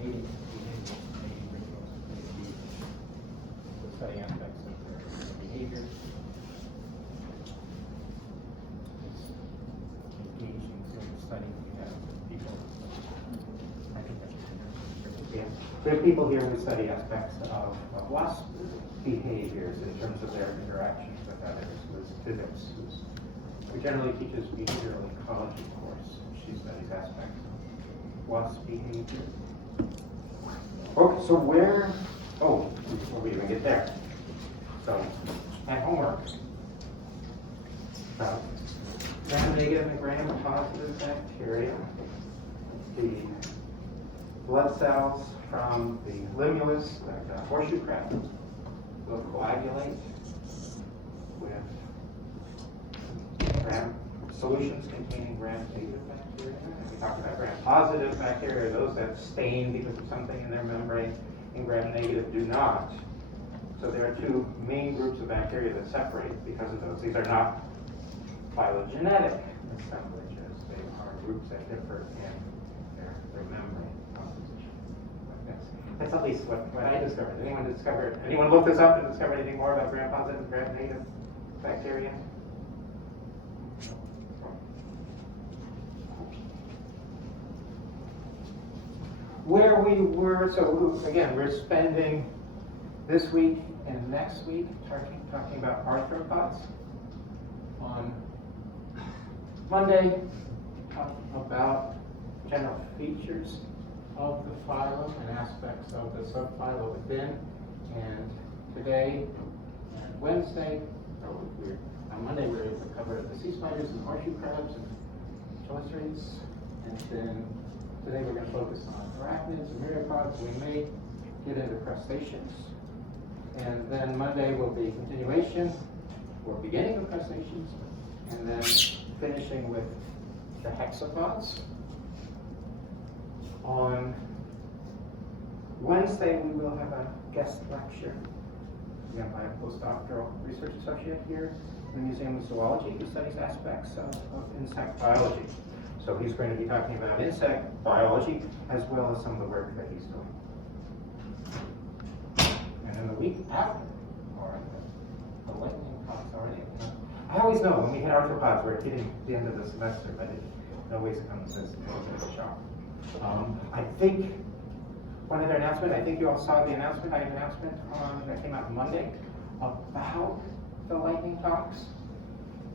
mating behavior, mating rituals, maybe the study aspects of their behavior. It's engaging sort of study we have with people. I think that's interesting. Yeah. There are people here who study aspects of wasp behaviors in terms of their interactions with others. Liz Tibbetts, who generally teaches behavioral ecology course. She studies aspects of wasp behavior. Okay, so before we even get there. So, at homework. Gram-negative and gram-positive bacteria. The blood cells from the limulus, like the horseshoe crab, will coagulate with gram solutions containing gram-negative bacteria. And we talked about gram-positive bacteria, those that stain because of something in their membrane, and gram-negative do not. So there are two main groups of bacteria that separate because of those. These are not phylogenetic assemblages. They are groups that differ in their membrane composition. That's at least what I discovered. Anyone look this up and discover anything more about gram-positive and gram-negative bacteria? Where we were, so again, we're spending this week and next week talking about arthropods. On Monday, talk about general features of the phylum and aspects of the subphylum within. And today and Wednesday, on Monday, we're able to cover the sea spiders and horseshoe crabs and chelicerates. And then today we're going to focus on arachnids and myriapods. We may get into crustaceans. And then Monday will be continuation or beginning of crustaceans. And then finishing with the hexapods. On Wednesday, we will have a guest lecture again by a postdoctoral research associate here in the Museum of Zoology who studies aspects of insect biology. So he's going to be talking about insect biology as well as some of the work that he's doing. And then the week after, or the lightning talks already. I always know when we hit arthropods, we're hitting the end of the semester, but it always comes as a shock. I think one other announcement, I think you all saw the announcement, I had an announcement that came out Monday about the lightning talks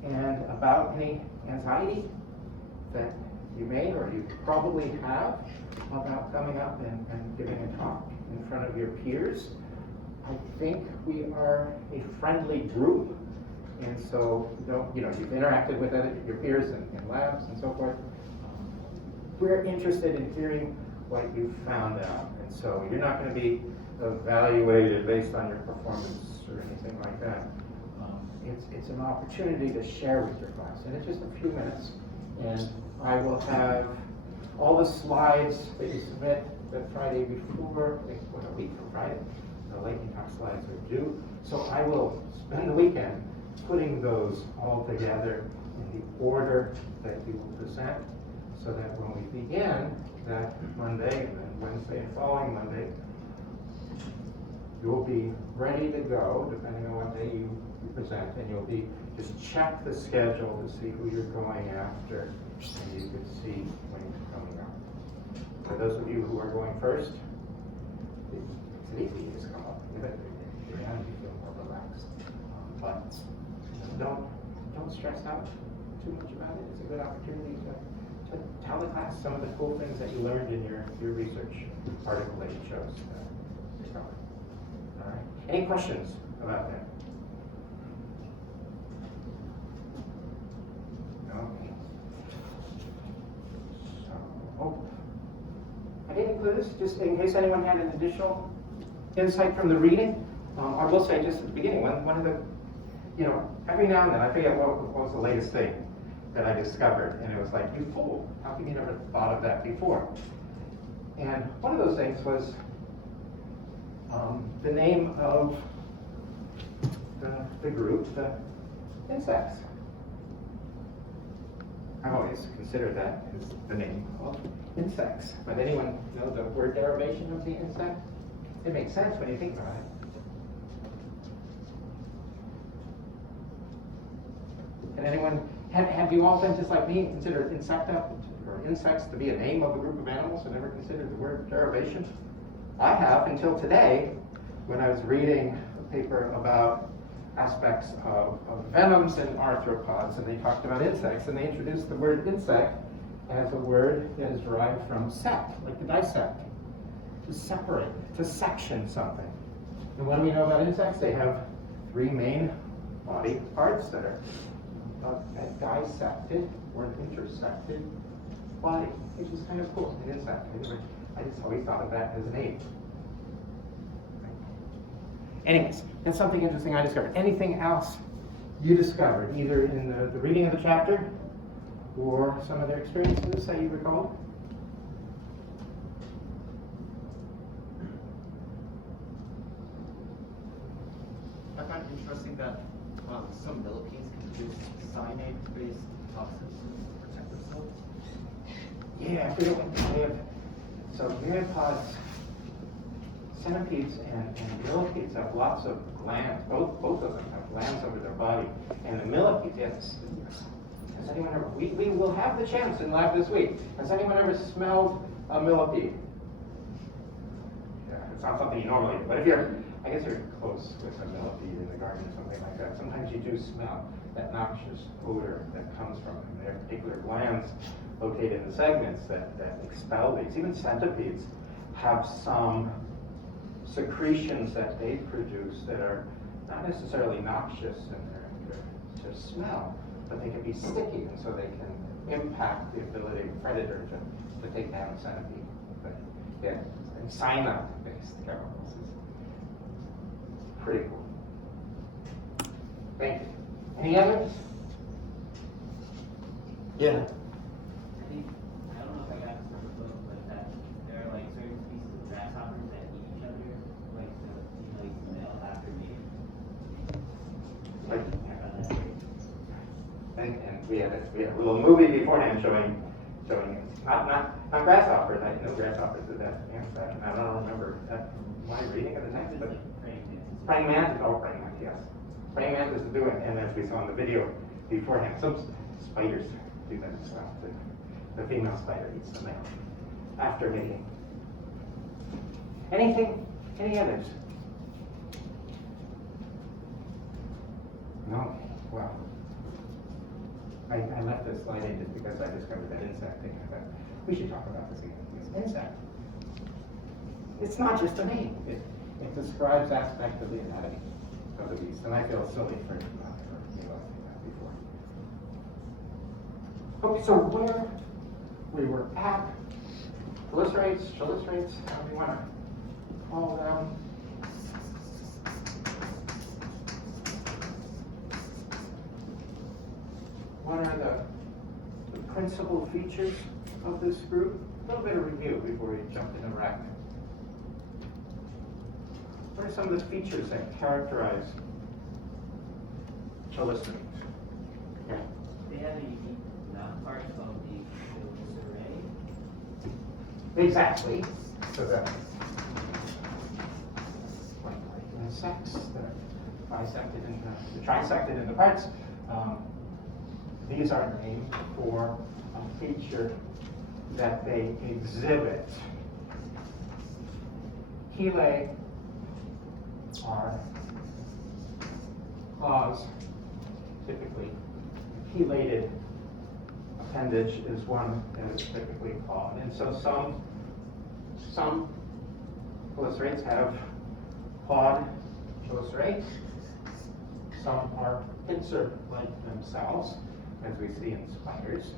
and about any anxiety that you may or you probably have about coming up and giving a talk in front of your peers. I think we are a friendly group, and so you've interacted with your peers in labs and so forth. We're interested in hearing what you found out, and so you're not going to be evaluated based on your performance or anything like that. It's an opportunity to share with your class, and it's just a few minutes. And I will have all the slides that you submit the Friday before, a week from Friday. The lightning talk slides are due. So I will spend the weekend putting those all together in the order that you will present, so that when we begin that Monday and then Wednesday and following Monday, you'll be ready to go depending on what day you present, and you'll be just check the schedule to see who you're going after, and you can see when you're coming up. For those of you who are going first, it's easy, just come up, give it, you feel more relaxed. But don't stress out too much about it. It's a good opportunity to tell the class some of the cool things that you learned in your research article that you chose to cover. All right. Any questions about that? Okay. So, I didn't include this just in case anyone had an additional insight from the reading. I will say just at the beginning, one of the, every now and then I forget what was the latest thing that I discovered, and it was like, you fool, how come you never thought of that before? And one of those things was the name of the group, the insects. I always consider that as the name of insects. But anyone know the word derivation of the insect? It makes sense when you think about it. And anyone, have you all been just like me, considered insecta or insects to be a name of a group of animals and never considered the word derivation? I have until today, when I was reading a paper about aspects of venoms and arthropods, and they talked about insects, and they introduced the word insect as a word that is derived from sect, like to dissect, to separate, to section something. And what do we know about insects? They have three main body parts that are a dissected or an intersected body, which is kind of cool, an insect. I just always thought of that as an ape. Anyways, that's something interesting I discovered. Anything else you discovered, either in the reading of the chapter or some other experiences that you recall? I find it interesting that some millipedes can produce cyanide-based toxins to protect themselves. Yeah, we have, so myriapods, centipedes and millipedes have lots of glands. Both of them have glands over their body. And the millipede, yes. Has anyone ever, we will have the chance in lab this week. Has anyone ever smelled a millipede? Yeah, it's not something you normally do, but if you're, I guess you're close with a millipede in the garden or something like that. Sometimes you do smell that noxious odor that comes from them. They have particular glands located in the segments that expel these. Even centipedes have some secretions that they produce that are not necessarily noxious in their smell, but they can be sticky, and so they can impact the ability of a predator to take down a centipede. But yeah, and cyanide-based chemicals is pretty cool. Thank you. Any others? Yeah. I think, I don't know if I got this from the book, but that there are like certain species of grasshoppers that eat each other, like the female eats the male after mating. Right. Yeah. And we had a little movie beforehand showing not grasshoppers. I know grasshoppers did that. And I don't remember my reading of the text, but praying mantis. Oh, praying mantis, yes. Praying mantis is doing, and as we saw in the video beforehand, some spiders do that as well. The female spider eats the male after mating. Any others? No? Well, I left this slide in just because I discovered that insect thing. I thought we should talk about this again. This insect. It's not just a name. It describes aspects of the anatomy of the beast, and I feel silly for not realizing that before. Okay, so where we were at, chelicerates, how do we want to call them? What are the principal features of this group? A little bit of review before we jump into arachnids. What are some of the features that characterize chelicerates? Yeah. They have a unique mouth part called the Chelicerae. Exactly. So that, like insects that are trisected into parts. These are named for a feature that they exhibit. Chelae are claws, typically. Chelated appendage is one that is typically called. And so some chelicerates have clawed chelicerates. Some are pincer-like themselves, as we see in spiders.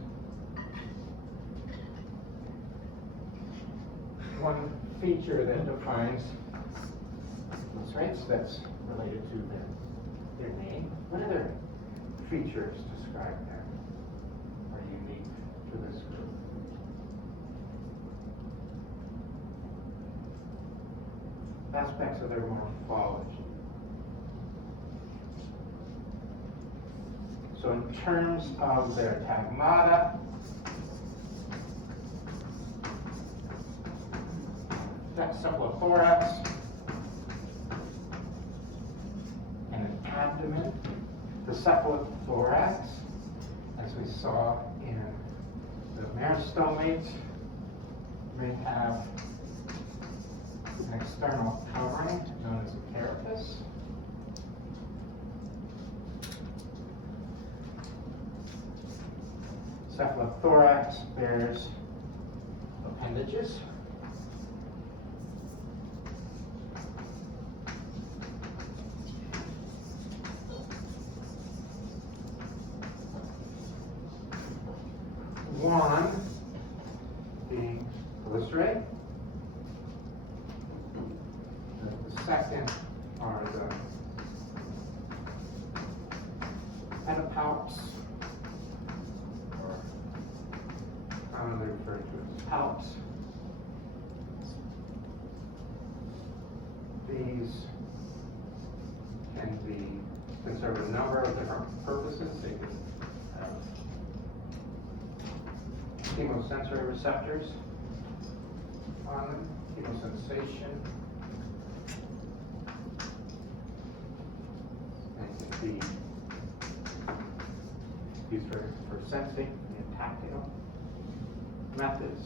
One feature that defines chelicerates that's related to their name. What other features described there are unique to this group? Aspects of their morphology. So in terms of their tagmata, cephalothorax and an abdomen. The cephalothorax, as we saw in the Myriapods, may have an external covering known as a carapace. Cephalothorax bears appendages. One being chelicerae. The second are the pedipalps, or commonly referred to as palps. These can can serve a number of different purposes. They can have chemosensory receptors on them, chemosensation. They can be used for sensing and tactile methods.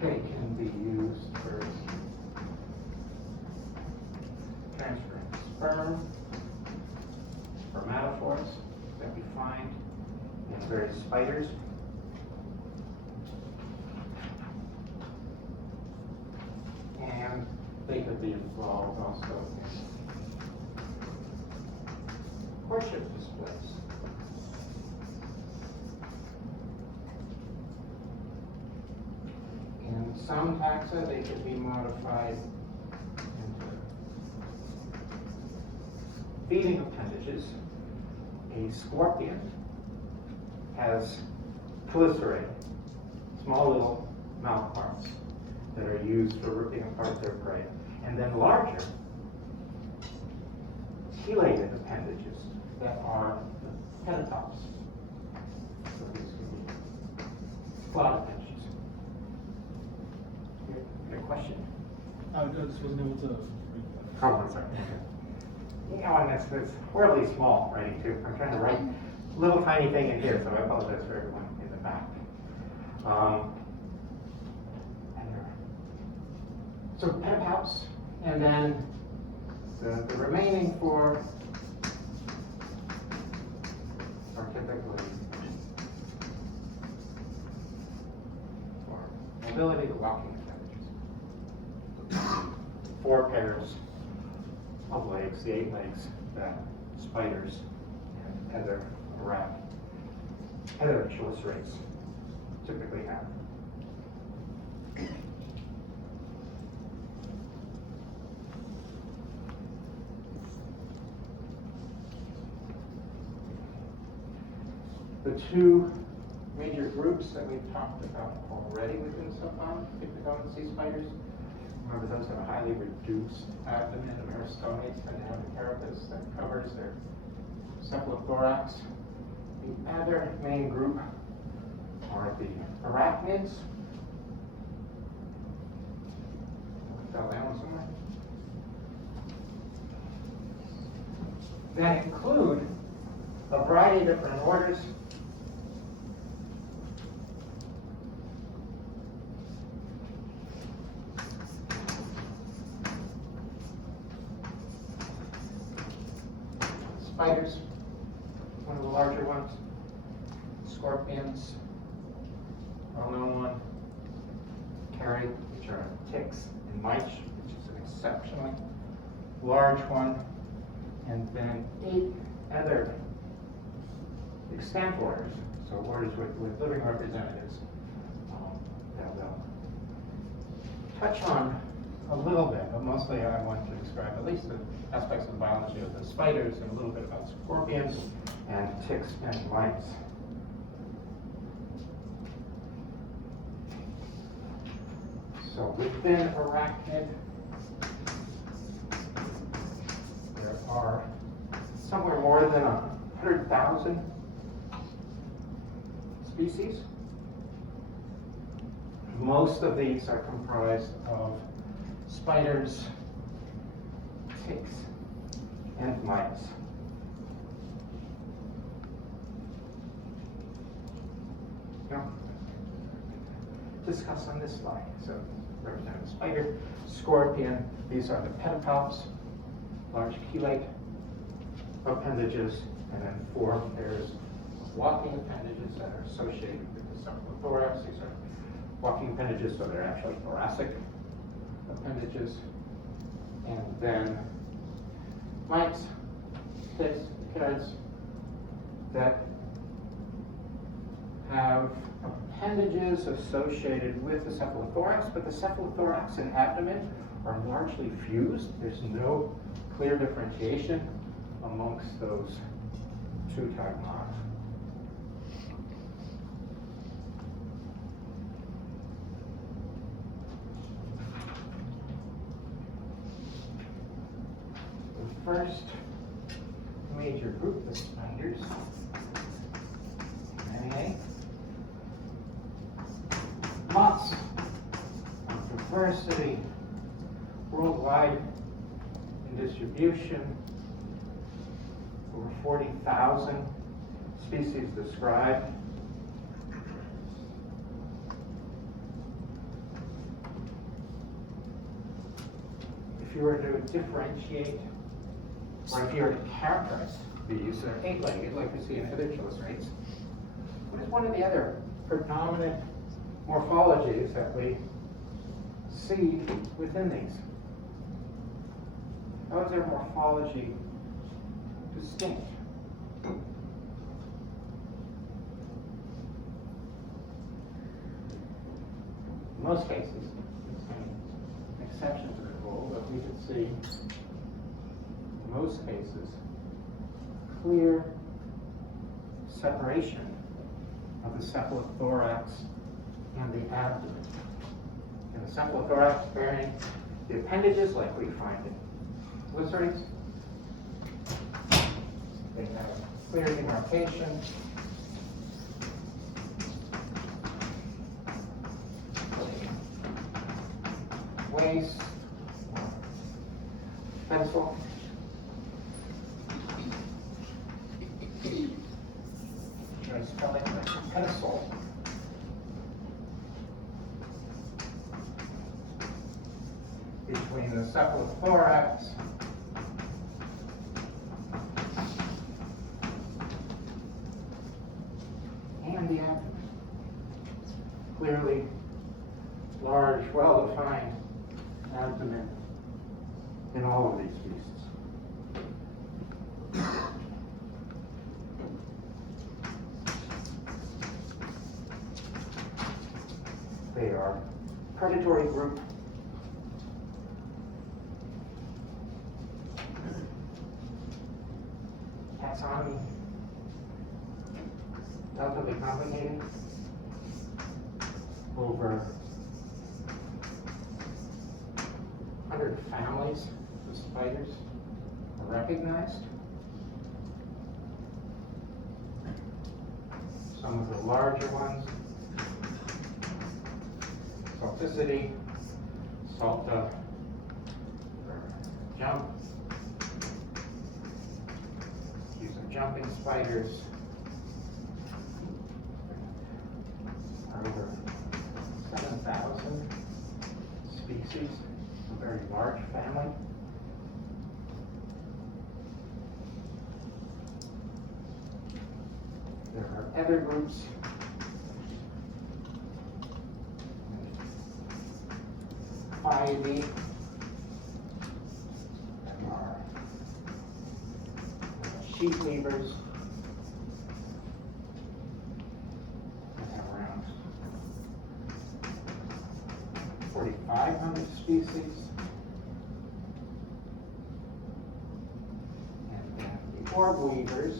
They can be used for transferring sperm, spermatophores that we find in various spiders. And they could be involved also in courtship displays. In some taxa, they could be modified into feeding appendages. A scorpion has chelicerae, small little mouth parts that are used for ripping apart their prey, and then larger chelated appendages that are the pedipalps. So these can be clawed appendages. Your question? I just wasn't able to. Oh, I'm sorry. You know, and it's horribly small writing too. I'm trying to write a little tiny thing in here, so I apologize for everyone in the back. So pedipalps, and then the remaining four are typically for mobility, walking appendages. 4 pairs of legs, the 8 legs that spiders and other chelicerates typically have. The 2 major groups that we've talked about already within subphylum sea spiders. Remember, those have a highly reduced abdomen of Myriapods, and they have a carapace that covers their cephalothorax. The other main group are the arachnids. Fell down somewhere. That include a variety of different orders. Spiders, one of the larger ones. Scorpions, well-known one. Carry, which are ticks and mice, which is an exceptionally large one. And then 8 other extant orders, so orders with living representatives that we'll touch on a little bit, but mostly I want to describe at least the aspects of the biology of the spiders and a little bit about scorpions and ticks and mice. So within arachnid, there are somewhere more than 100,000 species. Most of these are comprised of spiders, ticks, and mites. Now, discuss on this slide. So, representative spider, scorpion. These are the pedipalps, large chelate appendages, and then 4 pairs of walking appendages that are associated with the cephalothorax. These are walking appendages, so they're actually thoracic appendages. And then mites, ticks, echidnas that have appendages associated with the cephalothorax, but the cephalothorax and abdomen are largely fused. There's no clear differentiation amongst those 2 tagmata. The first major group of spiders, moths of diversity worldwide in distribution, over 40,000 species described. If you were to differentiate, or if you were to characterize these, they're 8-legged like we see in other chilosrates. What is one of the other predominant morphologies that we see within these? How is their morphology distinct? In most cases, it's an exception to the rule, but we can see in most cases clear separation of the cephalothorax and the abdomen. And the cephalothorax bearing the appendages like we find in Lycerates. They have clear demarcation. Waist, pencil. Try spelling like pencil. Between the cephalothorax and the abdomen. Clearly large, well-defined abdomen in all of these beasts. They are predatory group. Taxonomy, relatively complicated. Over 100 families of spiders are recognized. Some of the larger ones, Salticity, Salta, jump. These are jumping spiders. Over 7,000 species, a very large family. There are other groups. Pleiadae. There are sheep weavers. We have around 4,500 species. And then the orb weavers.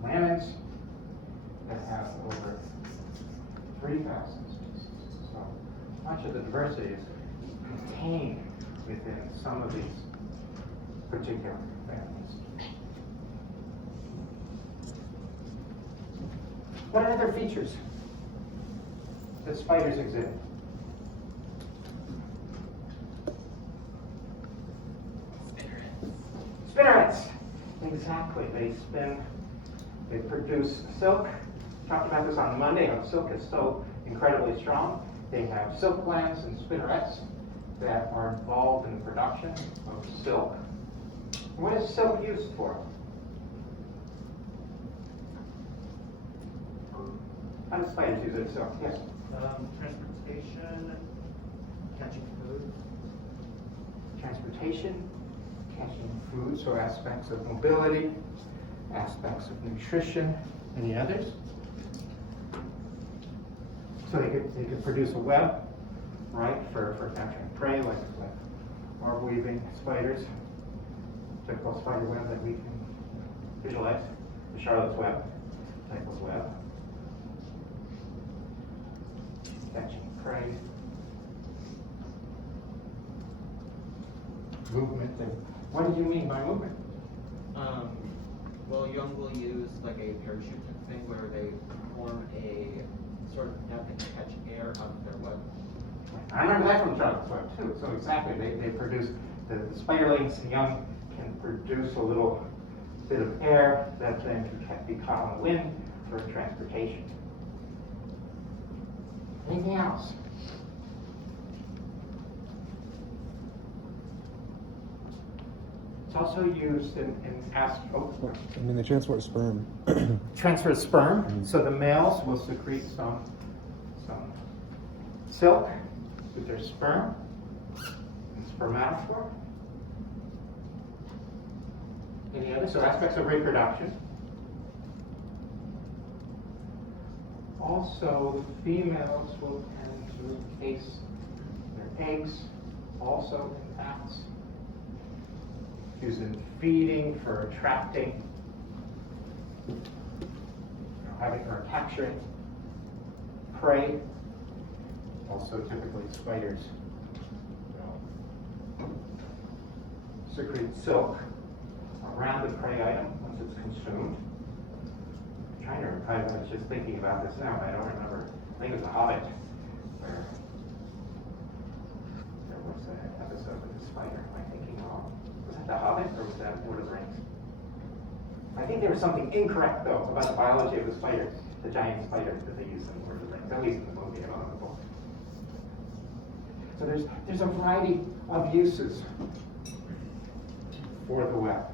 Planets that have over 3,000 species. So much of the diversity is contained within some of these particular families. What are other features that spiders exhibit? Spinnerets. Exactly. They spin, they produce silk. Talked about this on Monday, how silk is so incredibly strong. They have silk glands and spinnerets that are involved in the production of silk. What is silk used for? How do spiders use it? Silk? Yes. Transportation, catching food. Transportation, catching food, so aspects of mobility, aspects of nutrition. Any others? So they could produce a web, right, for capturing prey, like orb weaving spiders, typical spider web that we can visualize, the Charlotte's web type of web. Catching prey. Movement. And what did you mean by movement? Well, young will use like a parachute type thing where they form a sort of net that can catch air out of their web. I remember that from Charlotte's web too. So exactly, they produce, the spiderlings, the young, can produce a little bit of air that then can be caught on the wind for transportation. Anything else? It's also used in I mean, they transport sperm. transfer sperm. So the males will secrete some silk with their sperm and spermatophore. Any other? So aspects of reproduction. Also, the females will tend to encase their eggs also in bats. Used in feeding, for attracting, having or capturing prey. Also, typically spiders secrete silk around the prey item once it's consumed. I'm trying to recall, I was just thinking about this now, but I don't remember. I think it was a Hobbit where there was an episode with the spider. Am I thinking wrong? Was that the Hobbit or was that Lord of the Rings? I think there was something incorrect though about the biology of the spider, the giant spider that they used in Lord of the Rings, at least in the movie, I don't know the book. So there's a variety of uses for the web.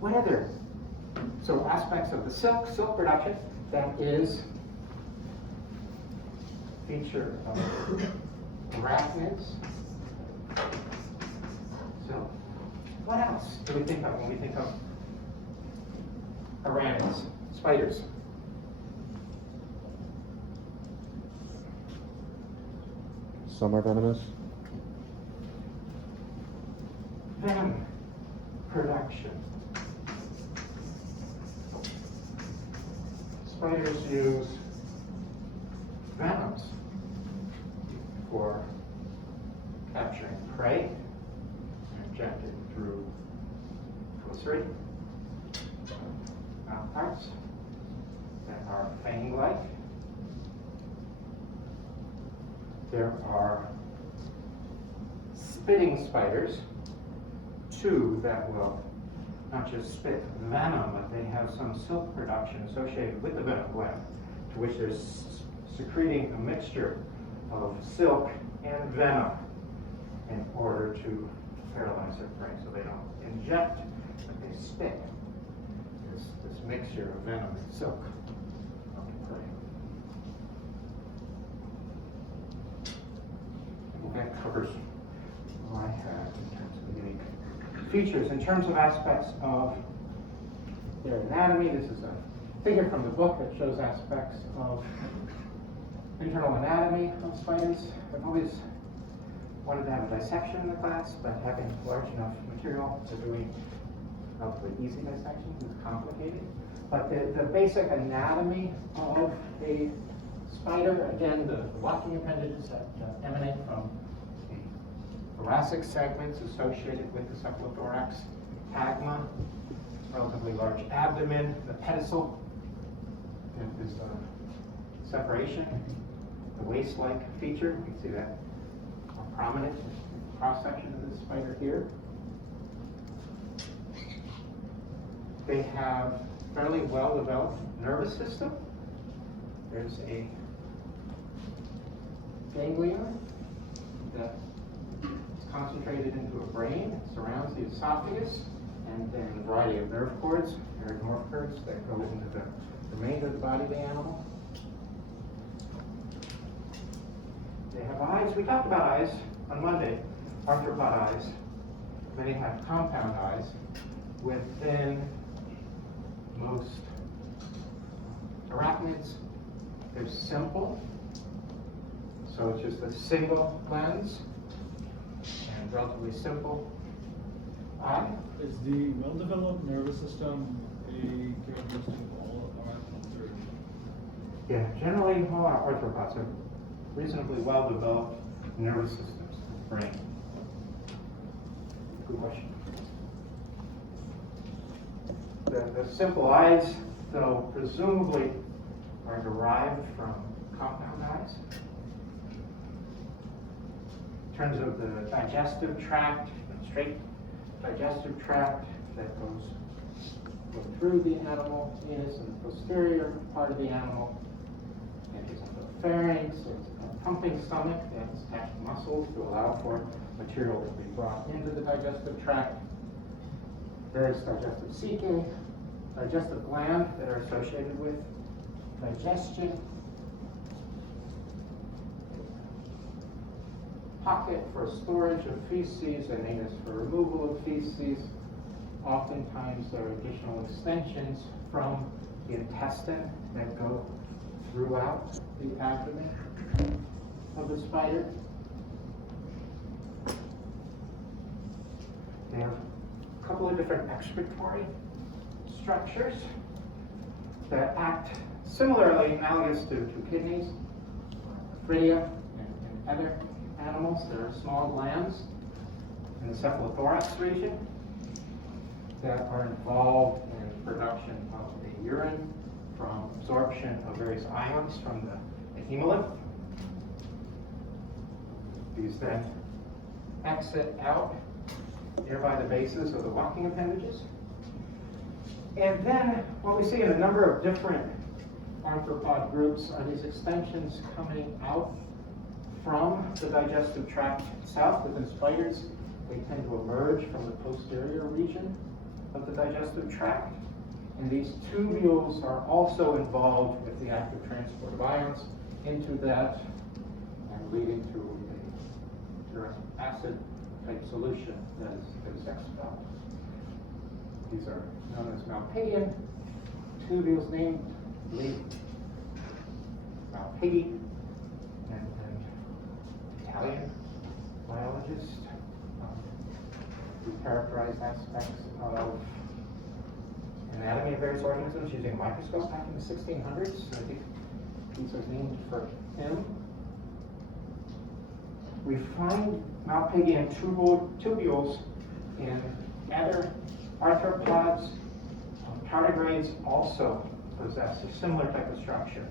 What other? So aspects of the silk production, that is feature of arachnids. So what else do we think of when we think of arachnids, spiders? Some are venomous. Venom production. Spiders use venoms for capturing prey, injected through glycerin, mouthparts that are fang-like. There are spitting spiders, two that will not just spit venom, but they have some silk production associated with the venom gland, to which they're secreting a mixture of silk and venom in order to paralyze their prey. So they don't inject, but they spit this mixture of venom and silk of the prey. And that covers what I have in terms of the unique features. In terms of aspects of their anatomy, this is a figure from the book that shows aspects of internal anatomy of spiders. I've always wanted to have a dissection in the class, but having large enough material to doing relatively easy dissections is complicated. But the basic anatomy of a spider, again, the walking appendages that emanate from the thoracic segments associated with the cephalothorax, tagma, relatively large abdomen, the pedicel, and this separation, the waist-like feature. You can see that more prominent cross-section of the spider here. They have fairly well-developed nervous system. There's a ganglion that is concentrated into a brain, it surrounds the esophagus, and then a variety of nerve cords, nerve cords that go into the remainder of the body of the animal. They have eyes. We talked about eyes on Monday, arthropod eyes. Many have compound eyes. Within most arachnids, they're simple. So it's just a single lens and relatively simple eye. Is the well-developed nervous system a characteristic of all arachnids? Yeah, generally all our arthropods have reasonably well-developed nervous systems, brain. Good question. The simple eyes, though, presumably are derived from compound eyes. In terms of the digestive tract, the straight digestive tract that goes through the animal penis and the posterior part of the animal. And there's a pharynx, there's a pumping stomach that has attached muscles to allow for material to be brought into the digestive tract. Various digestive cecae, digestive glands that are associated with digestion. Pocket for storage of feces and anus for removal of feces. Oftentimes there are additional extensions from the intestine that go throughout the abdomen of the spider. They have a couple of different excretory structures that act similarly analogous to kidneys, Phrygia, and other animals. There are small glands in the cephalothorax region that are involved in production of the urine from absorption of various ions from the hemolymph. These then exit out nearby the bases of the walking appendages. And then what we see in a number of different arthropod groups are these extensions coming out from the digestive tract itself. Within spiders, they tend to emerge from the posterior region of the digestive tract. And these tubules are also involved with the active transport of ions into that and leading to a uric acid type solution that is expelled. These are known as Malpighian tubules, named, I believe, Malpighi, and Italian biologist who characterized aspects of anatomy of various organisms using a microscope back in the 1600s. I think these are named for him. We find Malpighian tubules in other arthropods. Tardigrades also possess a similar type of structure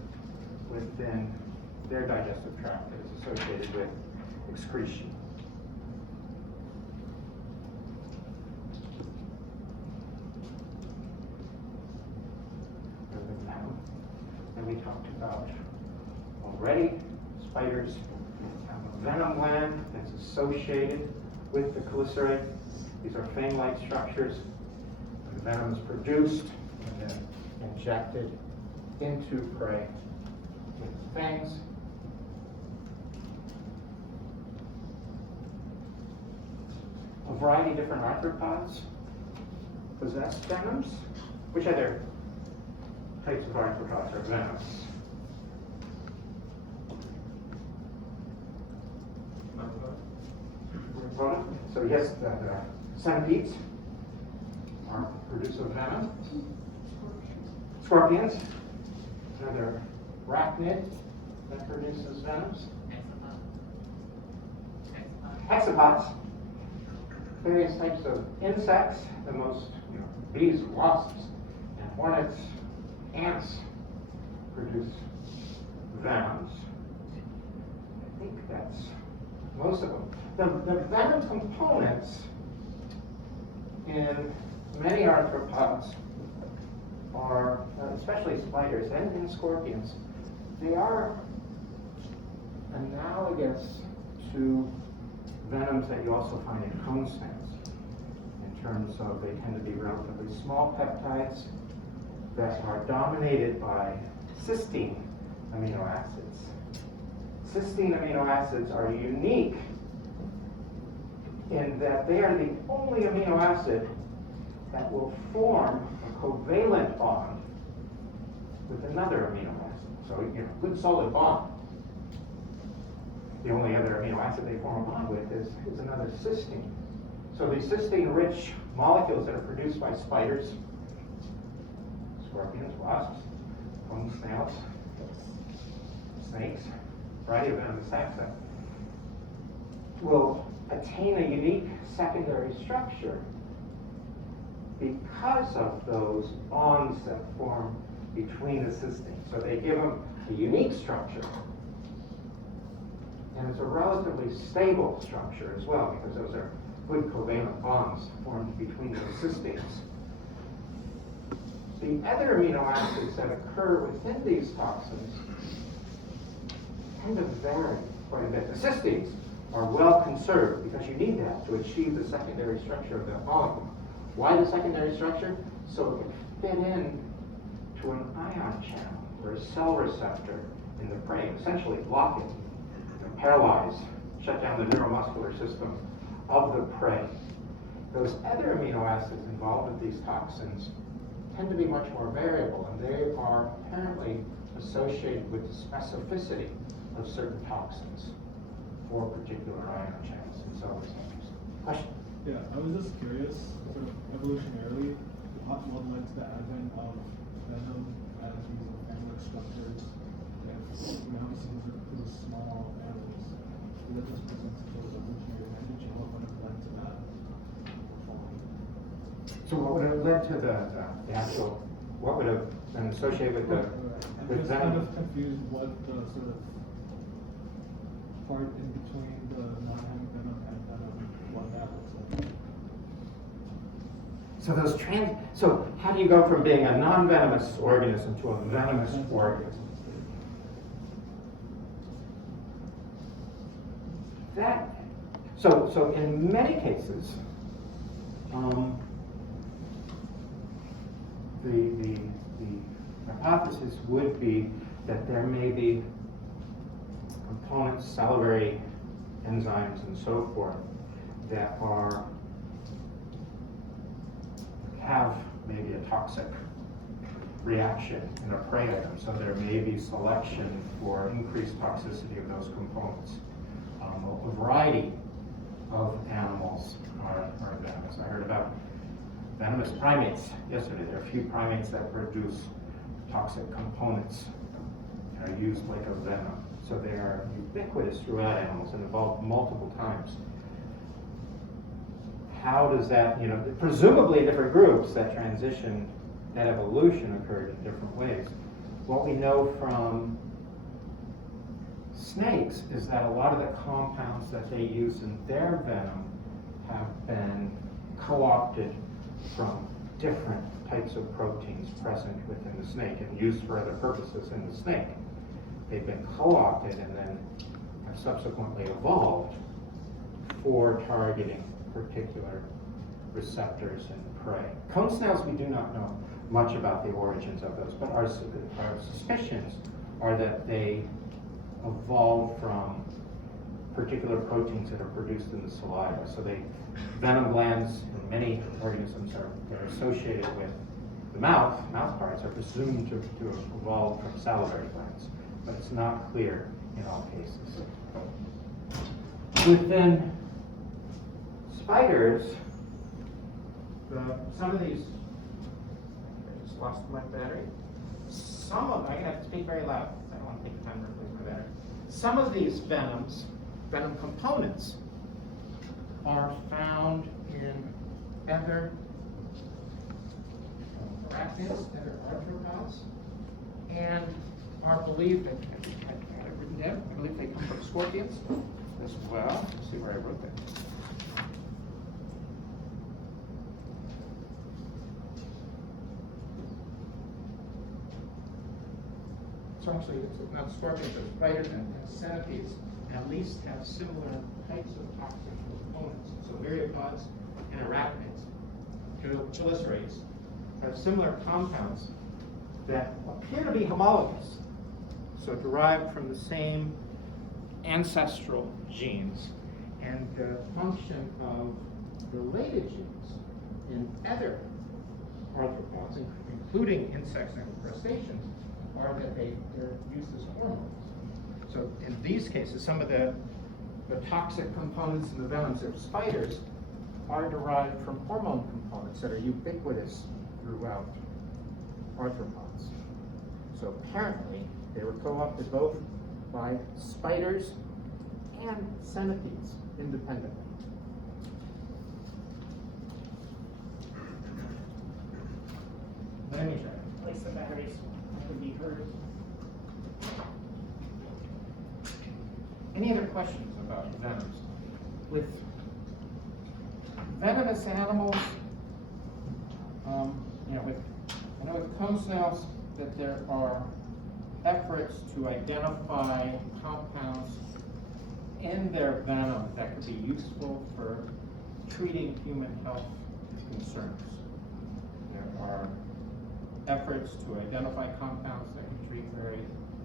within their digestive tract that is associated with excretion. And we talked about already, spiders have a venom gland that's associated with the chelicerae. These are fang-like structures. The venom is produced and then injected into prey with fangs. A variety of different arthropods possess venoms. Which other types of arthropods are venomous? So yes, the centipedes are producer of venom. Scorpions, another arachnid that produces venoms. hexapods, various types of insects, the most, bees, wasps, and hornets, ants produce venoms. I think that's most of them. The venom components in many arthropods are, especially spiders and scorpions, they are analogous to venoms that you also find in cone snails, in terms of they tend to be relatively small peptides that are dominated by cysteine amino acids. Cysteine amino acids are unique in that they are the only amino acid that will form a covalent bond with another amino acid. So, good solid bond. The only other amino acid they form a bond with is another cysteine. So these cysteine-rich molecules that are produced by spiders, scorpions, wasps, cone snails, snakes, a variety of venomous taxa, will attain a unique secondary structure because of those bonds that form between the cysteines. So they give them a unique structure. And it's a relatively stable structure as well, because those are good covalent bonds formed between those cysteines. The other amino acids that occur within these toxins tend to vary quite a bit. The cysteines are well conserved because you need that to achieve the secondary structure of that molecule. Why the secondary structure? So it can fit in to an ion channel or a cell receptor in the prey, essentially block it, paralyze, shut down the neuromuscular system of the prey. Those other amino acids involved with these toxins tend to be much more variable, and they are apparently associated with the specificity of certain toxins for particular ion channels. And so it's interesting. Question? Yeah, I was just curious, sort of evolutionarily, what led to the advent of venom as these animal structures if mouses are pretty small animals? Did that just present some sort of evolutionary advantage, and what would have led to that? So what would have led to the actual, what would have been associated with the I'm just kind of confused what the sort of part in between the non-venom and venom, what that looks like. So so how do you go from being a non-venomous organism to a venomous organism? So in many cases, the hypothesis would be that there may be components, salivary enzymes and so forth, that have maybe a toxic reaction in a prey item. So there may be selection for increased toxicity of those components. A variety of animals are venomous. I heard about venomous primates yesterday. There are a few primates that produce toxic components and are used like a venom. So they are ubiquitous throughout animals and evolved multiple times. How does that, presumably different groups that transition, that evolution occurred in different ways. What we know from snakes is that a lot of the compounds that they use in their venom have been co-opted from different types of proteins present within the snake and used for other purposes in the snake. They've been co-opted and then have subsequently evolved for targeting particular receptors in prey. Cone snails, we do not know much about the origins of those, but our suspicions are that they evolved from particular proteins that are produced in the saliva. So venom glands in many organisms are associated with the mouth parts are presumed to have evolved from salivary glands, but it's not clear in all cases. Within spiders, some of these, I just lost my battery. I'm gonna have to speak very loud. I don't want to take the time to replace my battery. Some of these venom components are found in other arachnids, other arthropods, and are believed, I had it written down, I believe they come from scorpions as well. Let's see where I wrote that. So actually, it's not scorpions, but spiders and centipedes at least have similar types of toxic components. So myriapods and arachnids, chelicerates, have similar compounds that appear to be homologous, so derived from the same ancestral genes, and the function of related genes in other arthropods, including insects and crustaceans, are that they're used as hormones. So in these cases, some of the toxic components in the venoms of spiders are derived from hormone components that are ubiquitous throughout arthropods. So apparently, they were co-opted both by spiders and centipedes independently. Let me try. Place the batteries could be heard. Any other questions about venoms? With venomous animals, I know with cone snails that there are efforts to identify compounds in their venom that could be useful for treating human health concerns. There are efforts to identify compounds that can treat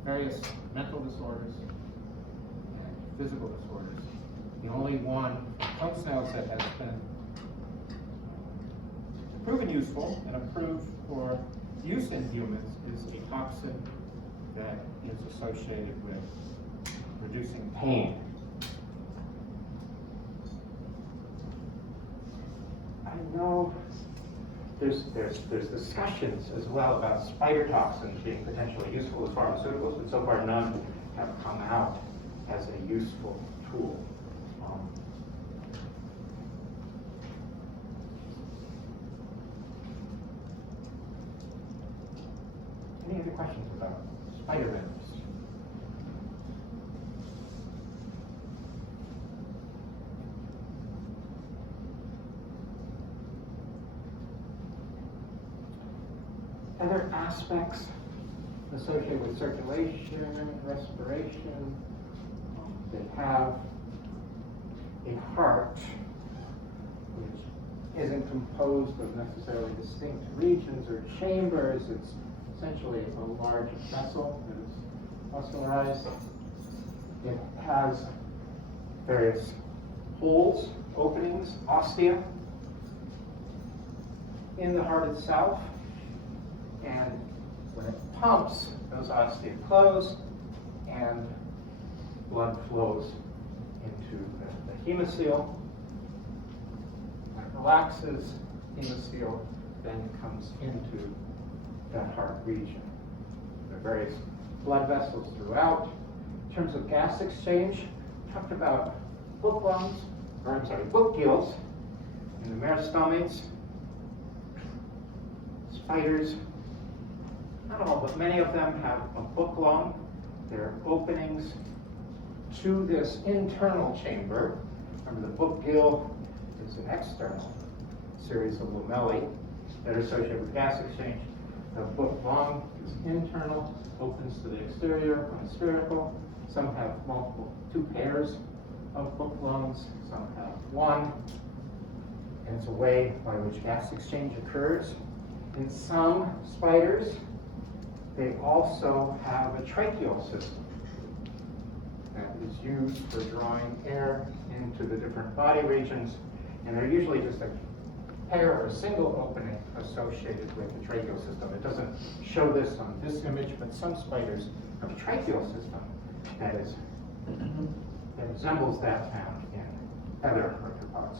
various mental disorders and physical disorders. The only one, cone snails, that has been proven useful and approved for use in humans is a toxin that is associated with reducing pain. I know there's discussions as well about spider toxins being potentially useful as pharmaceuticals, but so far none have come out as a useful tool. Any other questions about spider venoms? Other aspects associated with circulation, respiration, they have a heart which isn't composed of necessarily distinct regions or chambers. It's essentially a large vessel that is muscularized. It has various holes, openings, ostia in the heart itself. And when it pumps, those ostia close and blood flows into the hemocoel. When it relaxes, hemocoel then comes into that heart region. There are various blood vessels throughout. In terms of gas exchange, we talked about book gills in the meristomates, spiders. Not all, but many of them have a book lung. There are openings to this internal chamber. Remember, the book gill is an external series of lamellae that are associated with gas exchange. The book lung is internal, opens to the exterior when it's spherical. Some have two pairs of book lungs, some have one. And it's a way by which gas exchange occurs. In some spiders, they also have a tracheal system that is used for drawing air into the different body regions. And they're usually just a pair or a single opening associated with the tracheal system. It doesn't show this on this image, but some spiders have a tracheal system that resembles that found in other arthropods,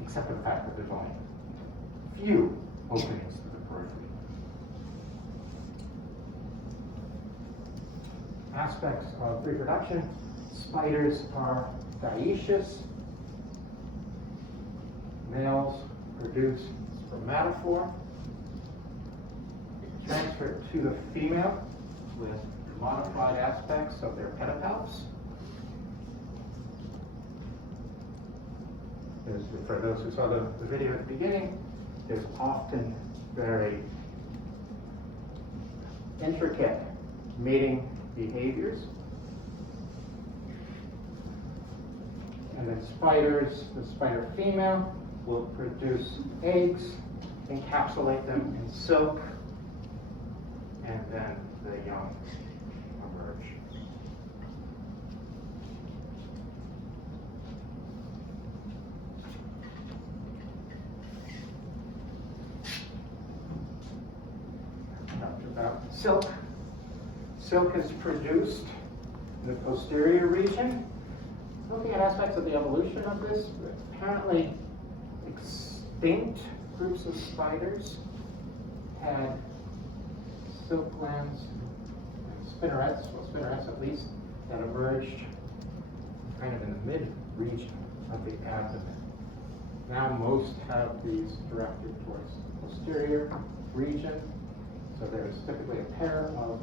except for the fact that there's only few openings to the periphery. Aspects of reproduction: spiders are dioecious. males produce spermatophore, transfer it to the female with modified aspects of their pedipalps. For those who saw the video at the beginning, there's often very intricate mating behaviors. And then spiders, the spider female will produce eggs, encapsulate them in silk, and then the young emerge. Talked about silk. Silk is produced in the posterior region. Looking at aspects of the evolution of this, apparently extinct groups of spiders had silk glands and spinnerets, well, spinnerets at least, that emerged kind of in the mid-region of the abdomen. Now most have these directed towards the posterior region, so there's typically a pair of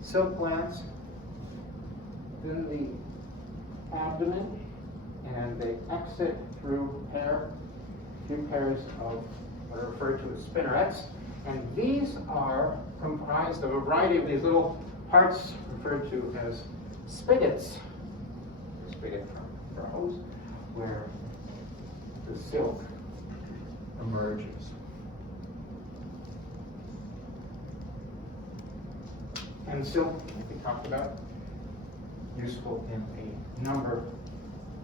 silk glands in the abdomen, and they exit through two pairs of what are referred to as spinnerets, and these are comprised of a variety of these little parts referred to as spigots. A spigot for a hose, where the silk emerges. And silk, like we talked about, useful in a number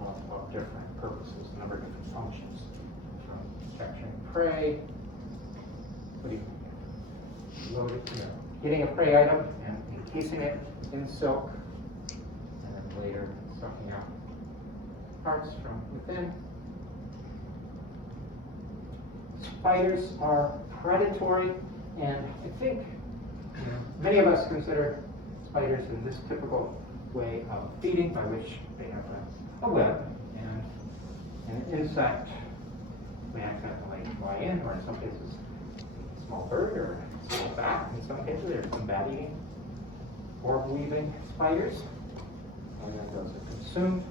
of different purposes, a number of different functions, from capturing prey, getting a prey item and encasing it in silk, and then later sucking out parts from within. Spiders are predatory, and I think many of us consider spiders in this typical way of feeding, by which they have a web and an insect may accidentally fly in, or in some cases a small bird or a small bat. In some cases they're combat-eating, orb-weaving spiders, and then those are consumed.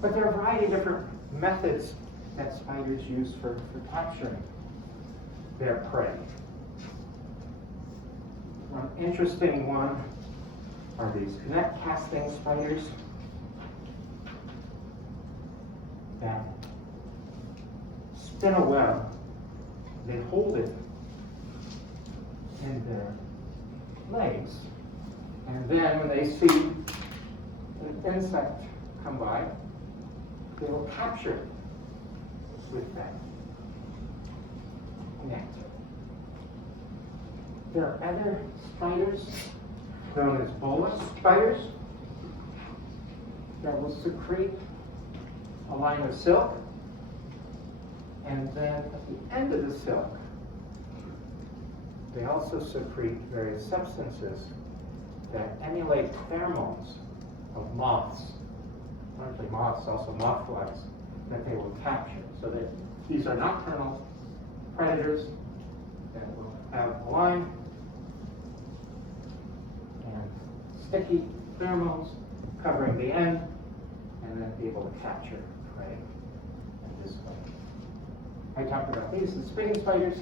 But there are a variety of different methods that spiders use for capturing their prey. One interesting one are these net casting spiders that spin a web, they hold it in their legs, and then when they see an insect come by, they will capture it with that net. There are other spiders known as bolus spiders that will secrete a line of silk, and then at the end of the silk they also secrete various substances that emulate pheromones of moths. Not only moths, also moth flies, that they will capture. So that these are nocturnal predators that will have a line and sticky pheromones covering the end, and then be able to capture prey in this way. I talked about these, the spinning spiders.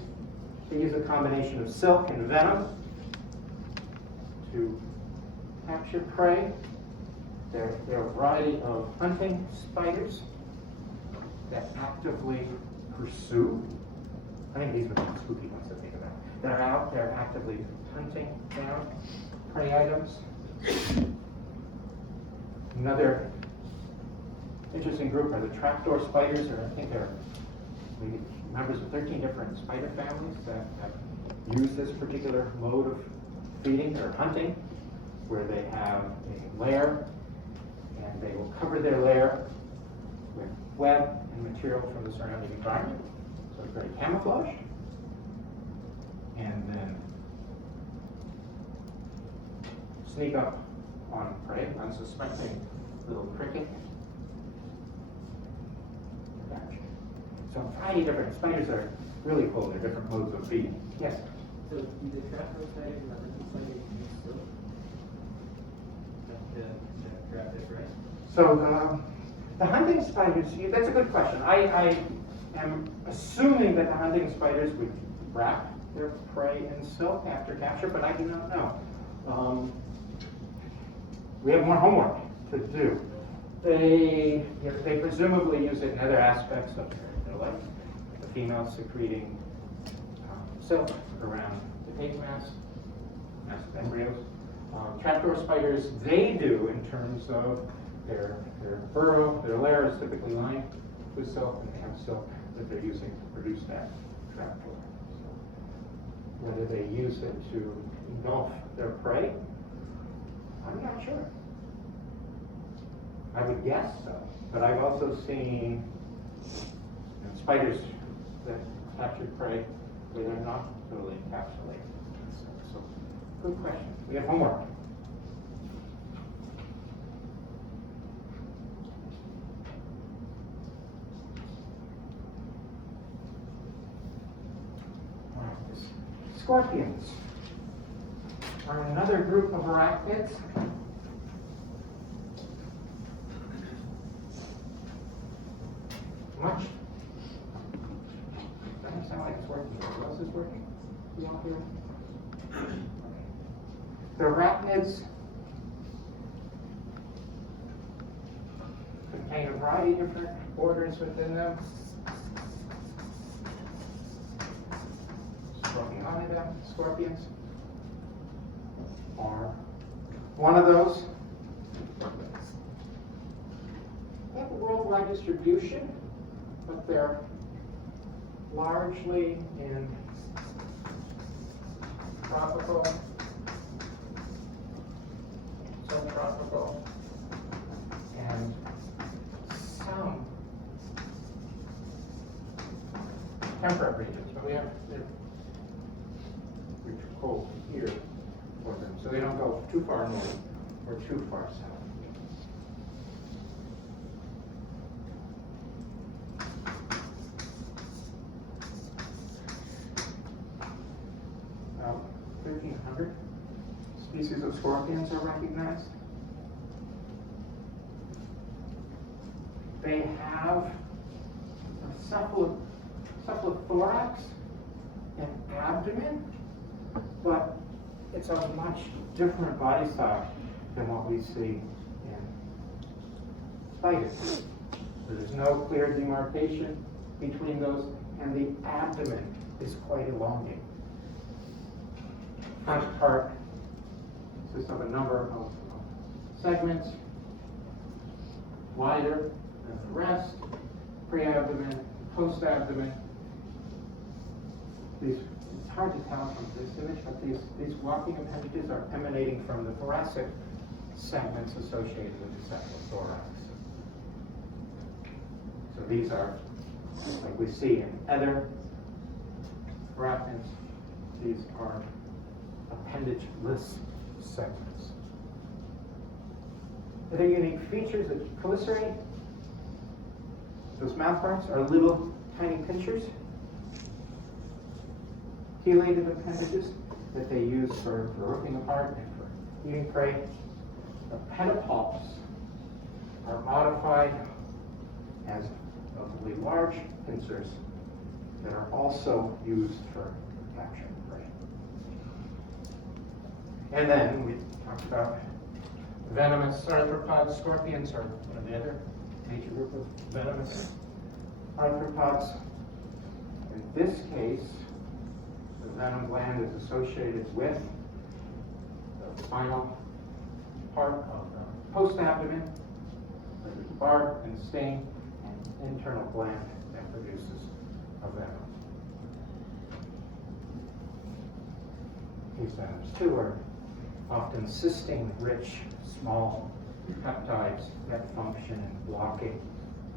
They use a combination of silk and venom to capture prey. There are a variety of hunting spiders that actively pursue. I think these are the spooky ones to think about. That are out there actively hunting down prey items. Another interesting group are the trapdoor spiders, or I think they're maybe members of 13 different spider families that use this particular mode of feeding or hunting, where they have a lair and they will cover their lair with web and material from the surrounding environment, so it's very camouflaged, and then sneak up on prey, unsuspecting little cricket. So a variety of different, spiders are really cool, they're different modes of feeding. Yes? So do the trapdoor spiders and other spiders use silk? To trap their prey? So the hunting spiders, that's a good question. I am assuming that the hunting spiders would wrap their prey in silk after capture, but I do not know. We have more homework to do. They presumably use it in other aspects of their life. The females secreting silk around the egg mass embryos. Trapdoor spiders, they do in terms of their burrow, their lair is typically lined with silk, and they have silk that they're using to produce that trapdoor. So whether they use it to engulf their prey, I'm not sure. I would guess so, but I've also seen spiders that capture prey where they're not totally encapsulated. So, good question. We have homework. Scorpions are another group of arachnids. Much. Doesn't sound like it's working. What else is working? You all hear? The arachnids contain a variety of different orders within them. Scorpions are one of those. They have a worldwide distribution, but they're largely in tropical, subtropical, and some temperate regions. But we have which are cold here for them, so they don't go too far north or too far south. About 1,300 species of scorpions are recognized. They have a cephalothorax and abdomen, but it's a much different body style than what we see in spiders. So there's no clear demarcation between those, and the abdomen is quite elongated. Front part consists of a number of segments, wider than the rest, pre-abdomen, post-abdomen. It's hard to tell from this image, but these walking appendages are emanating from the thoracic segments associated with the cephalothorax. So these are, like we see in other arachnids, these are appendage-less segments. The unique features of chelicerae, those mouth parts are little tiny pinchers, chelated appendages that they use for ripping apart and for eating prey. The pedipalps are modified as relatively large pincers that are also used for capturing prey. And then we talked about venomous arthropods. Scorpions are one of the other major group of venomous arthropods. In this case, the venom gland is associated with the spinal part of the post-abdomen, the barb and sting, and internal gland that produces a venom. These venoms, too, are often cysteine-rich, small peptides that function in blocking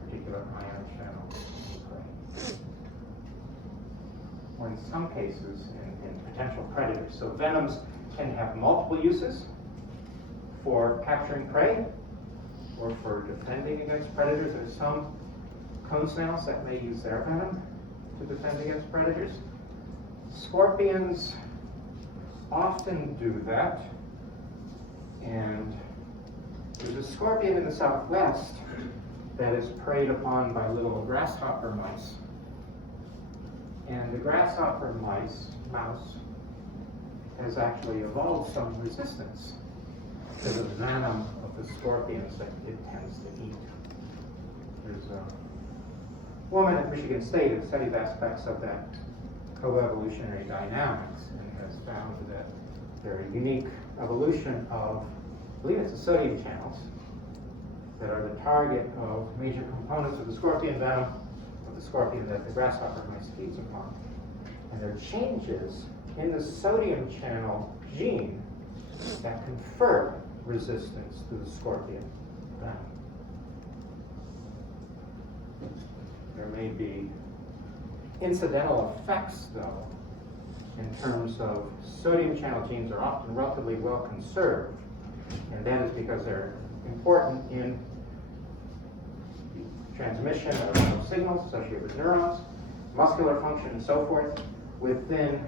particular ion channels of prey. Or in some cases, in potential predators. So venoms can have multiple uses for capturing prey or for defending against predators. There's some cone snails that may use their venom to defend against predators. Scorpions often do that. And there's a scorpion in the southwest that is preyed upon by little grasshopper mice. And the grasshopper mouse has actually evolved some resistance to the venom of the scorpions that it tends to eat. There's a woman at Michigan State who studies aspects of that coevolutionary dynamics and has found that there are unique evolution of, I believe it's the sodium channels, that are the target of major components of the scorpion venom of the scorpion that the grasshopper mice feeds upon. And there are changes in the sodium channel gene that confer resistance to the scorpion venom. There may be incidental effects, though, in terms of sodium channel genes are often relatively well conserved, and that is because they're important in the transmission of signals associated with neurons, muscular function, and so forth, within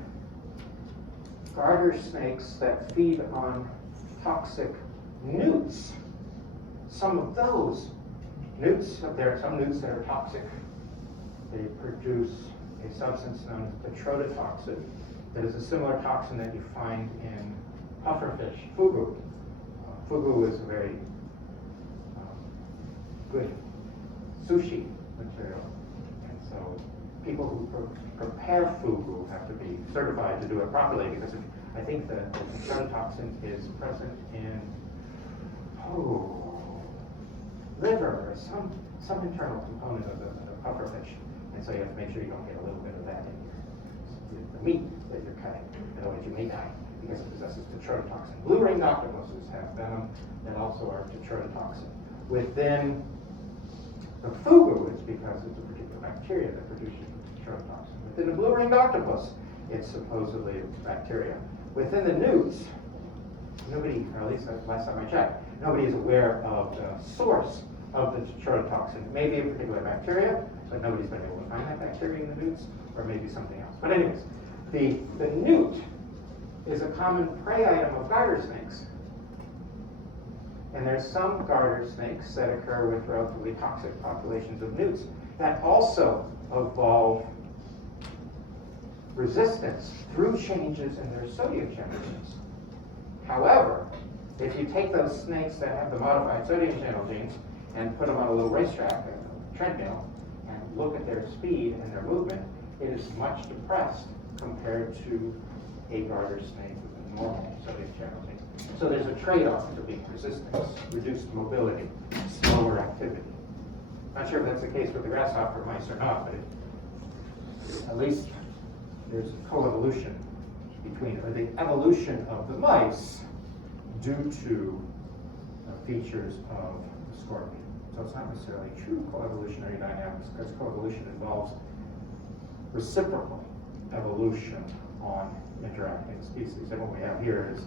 garter snakes that feed on toxic newts. Some of those newts, there are some newts that are toxic. They produce a substance known as tetrodotoxin that is a similar toxin that you find in pufferfish, fugu. Fugu is a very good sushi material, and so people who prepare fugu have to be certified to do it properly, because I think the tetrodotoxin is present in liver or some internal component of the pufferfish, and so you have to make sure you don't get a little bit of that in the meat that you're cutting, otherwise you may die because it possesses tetrodotoxin. Blue-ringed octopuses have venom that also are tetrodotoxin. Within the fugu, it's because it's a particular bacteria that produces the tetrodotoxin. Within the blue-ringed octopus, it's supposedly bacteria. Within the newts, nobody, or at least last time I checked, nobody is aware of the source of the tetrodotoxin. It may be a particular bacteria, but nobody's been able to find that bacteria in the newts, or maybe something else. But anyways, the newt is a common prey item of garter snakes. And there's some garter snakes that occur with relatively toxic populations of newts that also evolve resistance through changes in their sodium channel genes. However, if you take those snakes that have the modified sodium channel genes and put them on a little racetrack, a treadmill, and look at their speed and their movement, it is much depressed compared to a garter snake with a normal sodium channel gene. So there's a trade-off to being resistance, reduced mobility, slower activity. Not sure if that's the case with the grasshopper mice or not, but at least there's a coevolution between, or the evolution of the mice due to features of the scorpion. So it's not necessarily true coevolutionary dynamics, because coevolution involves reciprocal evolution on interacting species. And what we have here is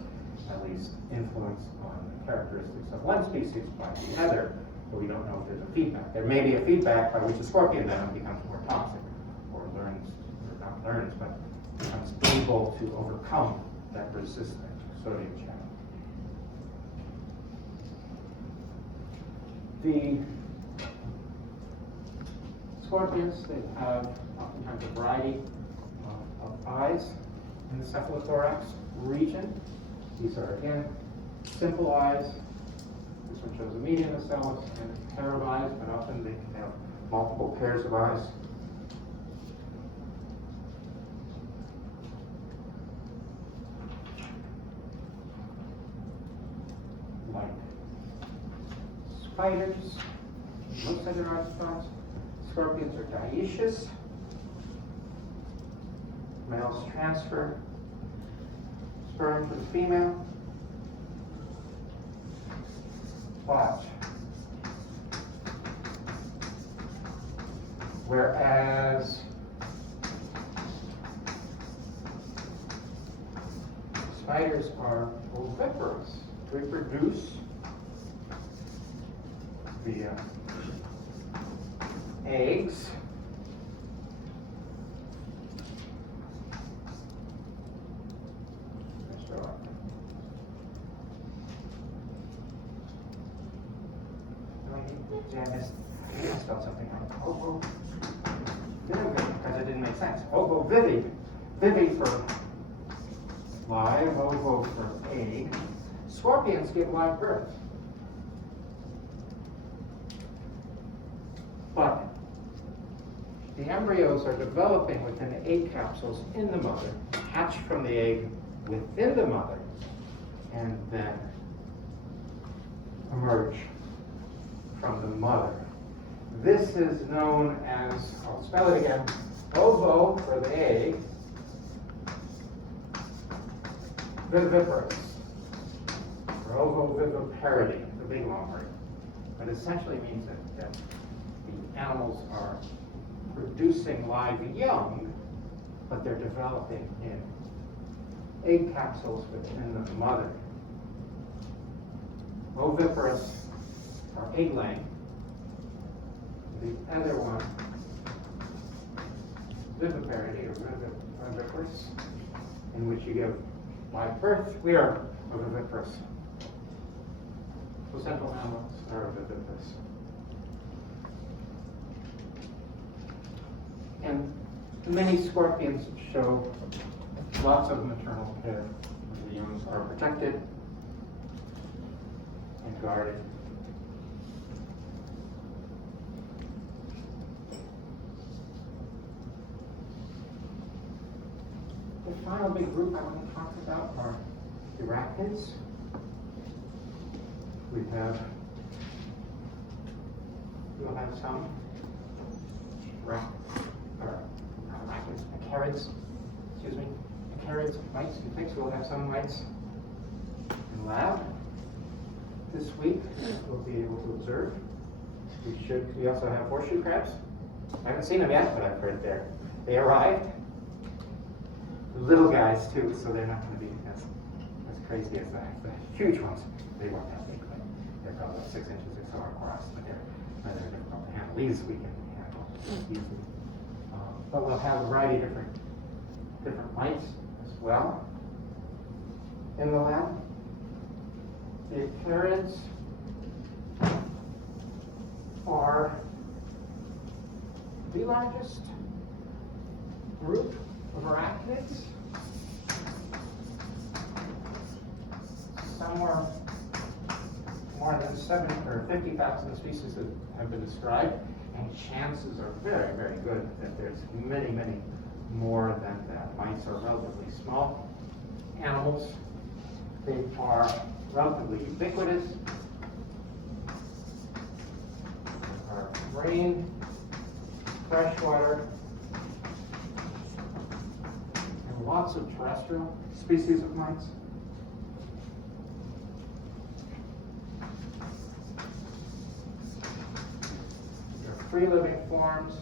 at least influence on the characteristics of one species by the other, but we don't know if there's a feedback. There may be a feedback by which the scorpion venom becomes more toxic, or not learns, but becomes able to overcome that resistant sodium channel. The scorpions, they have oftentimes a variety of eyes in the cephalothorax region. These are, again, simple eyes. This one shows a median ocellus and a pair of eyes, but often they can have multiple pairs of eyes. Like spiders, most other arthropods, scorpions are dioecious. Males transfer sperm to the female. But whereas spiders are oviparous, reproduce via eggs. I spelled something wrong. Because it didn't make sense. Ovovivi. Vivi for live, ovo for egg. Scorpions give live birth. But the embryos are developing within the egg capsules in the mother, hatch from the egg within the mother, and then emerge from the mother. This is known as, I'll spell it again, ovo for the egg, viviparous, or ovoviviparity, the big long word. But essentially means that the animals are producing live young, but they're developing in egg capsules within the mother. Oviparous, or egg laying. The other one, viviparity, or viviparous, in which you give live birth. We are oviparous. Placental mammals are oviparous. And many scorpions show lots of maternal care. The young are protected and guarded. The final big group I want to talk about are the arachnids. We'll have some acarids, mites, and ticks. We'll have some mites in the lab this week. We'll be able to observe. We also have horseshoe crabs. I haven't seen them yet, but I've heard they arrived. Little guys too, so they're not going to be as crazy as the huge ones. They weren't that big, but they're probably about 6 inches or so across. But they're difficult to handle. These we can handle easily. But we'll have a variety of different mites as well in the lab. The acarids are the largest group of arachnids. Somewhere more than 7 or 50,000 species have been described, and chances are very, very good that there's many, many more than that. Mites are relatively small animals. They are relatively ubiquitous. They are marine, freshwater, and lots of terrestrial species of mites. They're free-living forms,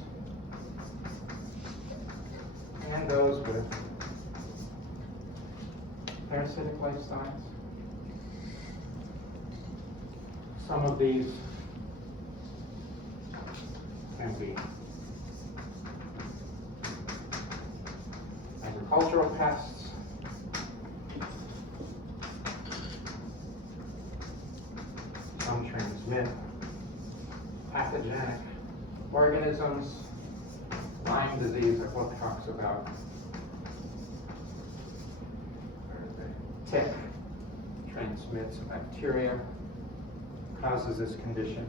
and those with parasitic lifestyles. Some of these can be agricultural pests, some transmit pathogenic organisms. Lyme disease, our book talks about, where the tick transmits bacteria, causes this condition.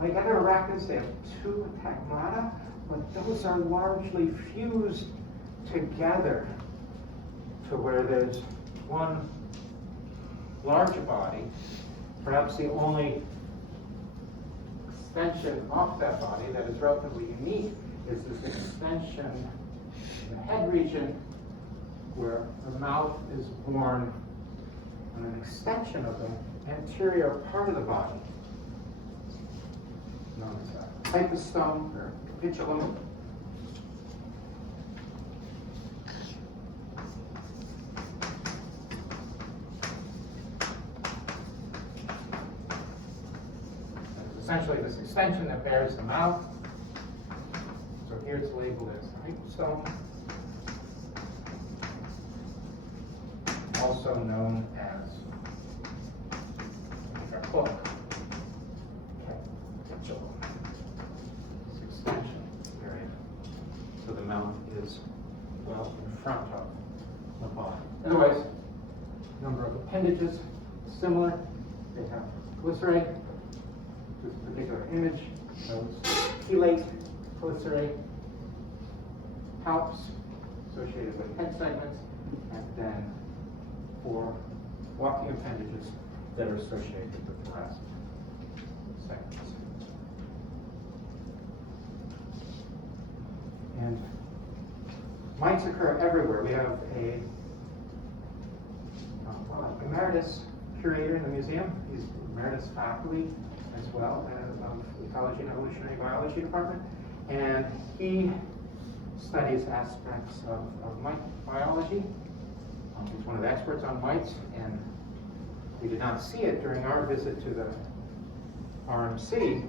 Like other arachnids, they have 2 tagmata, but those are largely fused together to where there's one large body. Perhaps the only extension off that body that is relatively unique is this extension in the head region where the mouth is born on an extension of the anterior part of the body, known as a hypostome or capitulum. essentially this extension that bears the mouth. So here it's labeled as hypostome, also known as a hook. Capitulum. This extension area. So the mouth is well in front of the body. Otherwise, number of appendages similar. They have chelicerae, this particular image shows chelate, chelicerae, palps associated with head segments, and then 4 walking appendages that are associated with thoracic segments. And mites occur everywhere. We have a emeritus curator in the museum. He's emeritus faculty as well of the Ecology and Evolutionary Biology department. And he studies aspects of mite biology. He's one of the experts on mites, and we did not see it during our visit to the RMC,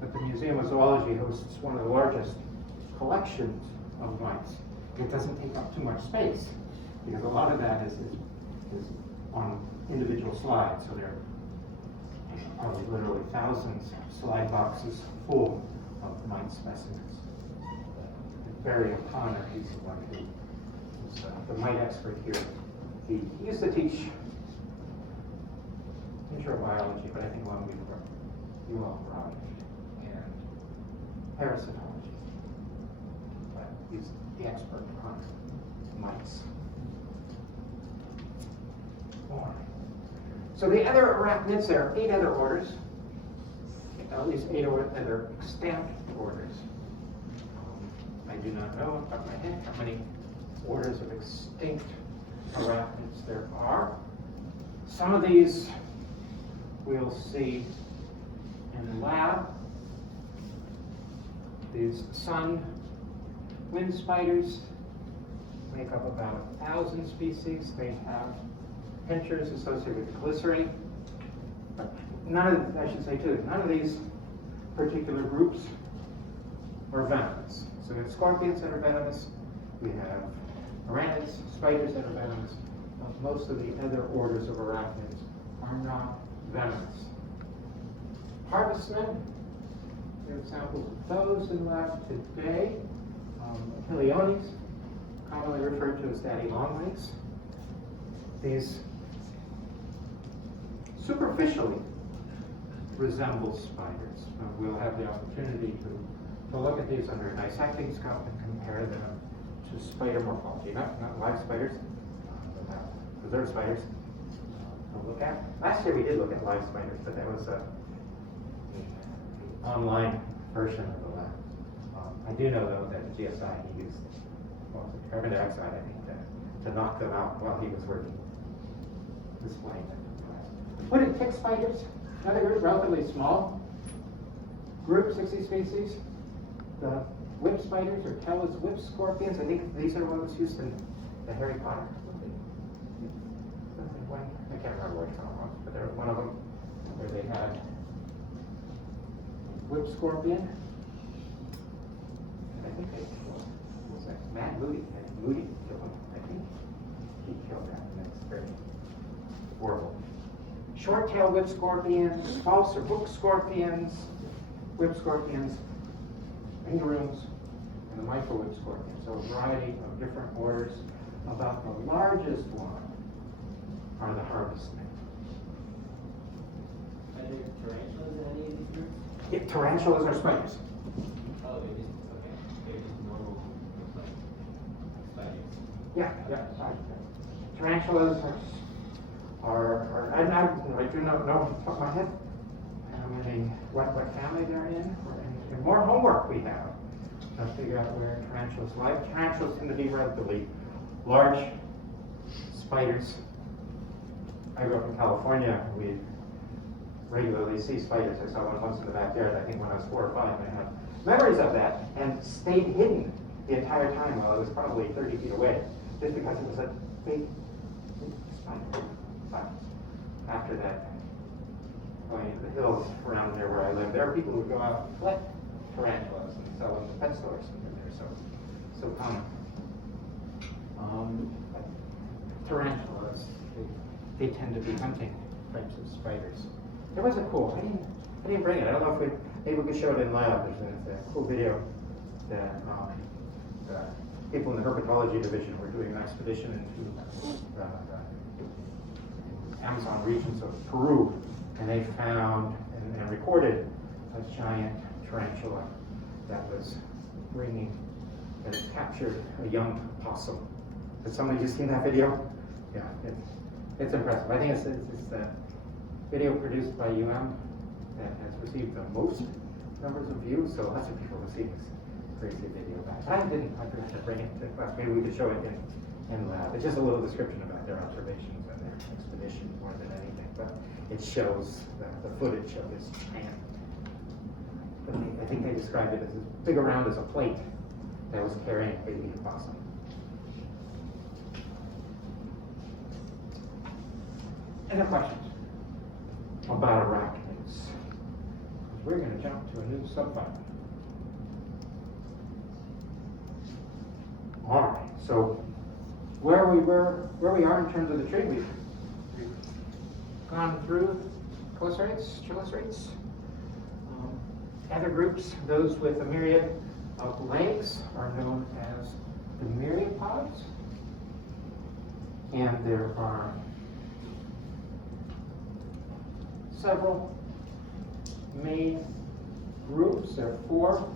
but the Museum of Zoology hosts one of the largest collections of mites. It doesn't take up too much space, because a lot of that is on individual slides, so there are probably literally thousands of slide boxes full of mite specimens. Barry O'Connor, he's the one who is the mite expert here. He used to teach intro biology, but I think long before you all were out, and parasitology. But he's the expert on mites. All right. So the other arachnids, there are 8 other orders, at least 8 other extant orders. I do not know off the top of my head how many orders of extinct arachnids there are. Some of these we'll see in the lab. These sun wind spiders make up about 1,000 species. They have pinchers associated with chelicerae. But none of these particular groups are venomous. So we have scorpions that are venomous. We have arachnids, spiders that are venomous. Most of the other orders of arachnids are not venomous. Harvestmen, we have samples of those in the lab today. Piliones, commonly referred to as daddy longlegs. These superficially resemble spiders. We'll have the opportunity to look at these under a dissecting scope and compare them to spider morphology, not live spiders, but preserved spiders. To look at. Last year we did look at live spiders, but that was the online version of the lab. I do know though that GSI he used carbon dioxide, I think, to knock them out while he was working, displaying them. Hooded tick spiders, another group, relatively small group, 60 species. The whip spiders, or Keller's whip scorpions, I think these are the ones used in the Harry Potter movie. I can't remember which one it was, but there was one of them where they had whip scorpion. And I think they killed, what was that? Matt Moody. Moody killed him, I think. He killed that, and that's very horrible. Short-tailed whip scorpions, false or hook scorpions, whip scorpions, fingerrooms, and the micro-whip scorpion. So a variety of different orders. About the largest one are the harvestmen. Are there tarantulas in any of these groups? Yeah, tarantulas are spiders. Oh, they're just normal, like spiders. Yeah. Tarantulas I do not know off the top of my head how many, what family they're in. And more homework we have to figure out where tarantulas live. Tarantulas tend to be relatively large spiders. I grew up in California. We regularly see spiders. I saw one once in the backyard, I think when I was 4 or 5. I have memories of that, and stayed hidden the entire time while I was probably 30 feet away, just because it was a big spider. But after that, going into the hills around there where I live, there are people who would go out and collect tarantulas and sell them to pet stores, and they're so common. Tarantulas, they tend to be hunting types of spiders. There was a cool, I didn't bring it. I don't know if maybe we could show it in lab. There's a cool video that people in the herpetology division were doing an expedition into the Amazon regions of Peru, and they found and recorded a giant tarantula that had captured a young possum. Has somebody just seen that video? Yeah, it's impressive. I think it's the video produced by that has received the most numbers of views, so lots of people have seen this crazy video back. I forgot to bring it to class. Maybe we could show it in lab. It's just a little description about their observations and their expedition more than anything, but it shows the footage of this giant. I think they described it as big around as a plate that was carrying a baby opossum. Any questions about arachnids? We're going to jump to a new subfile. All right. So where we are in terms of the tree, we've gone through chelicerates. Other groups, those with a myriad of legs, are known as the Myriapods, and there are several main groups. There are 4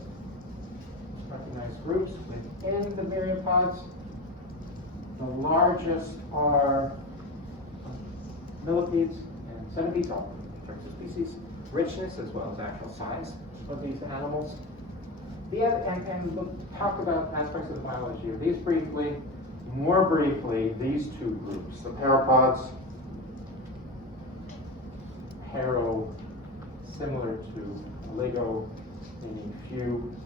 recognized groups within the Myriapods. The largest are millipedes and centipedes, all in terms of species richness as well as actual size of these animals. And we'll talk about aspects of the biology of these briefly. More briefly, these 2 groups, the parapods, Haro, similar to Lego, meaning few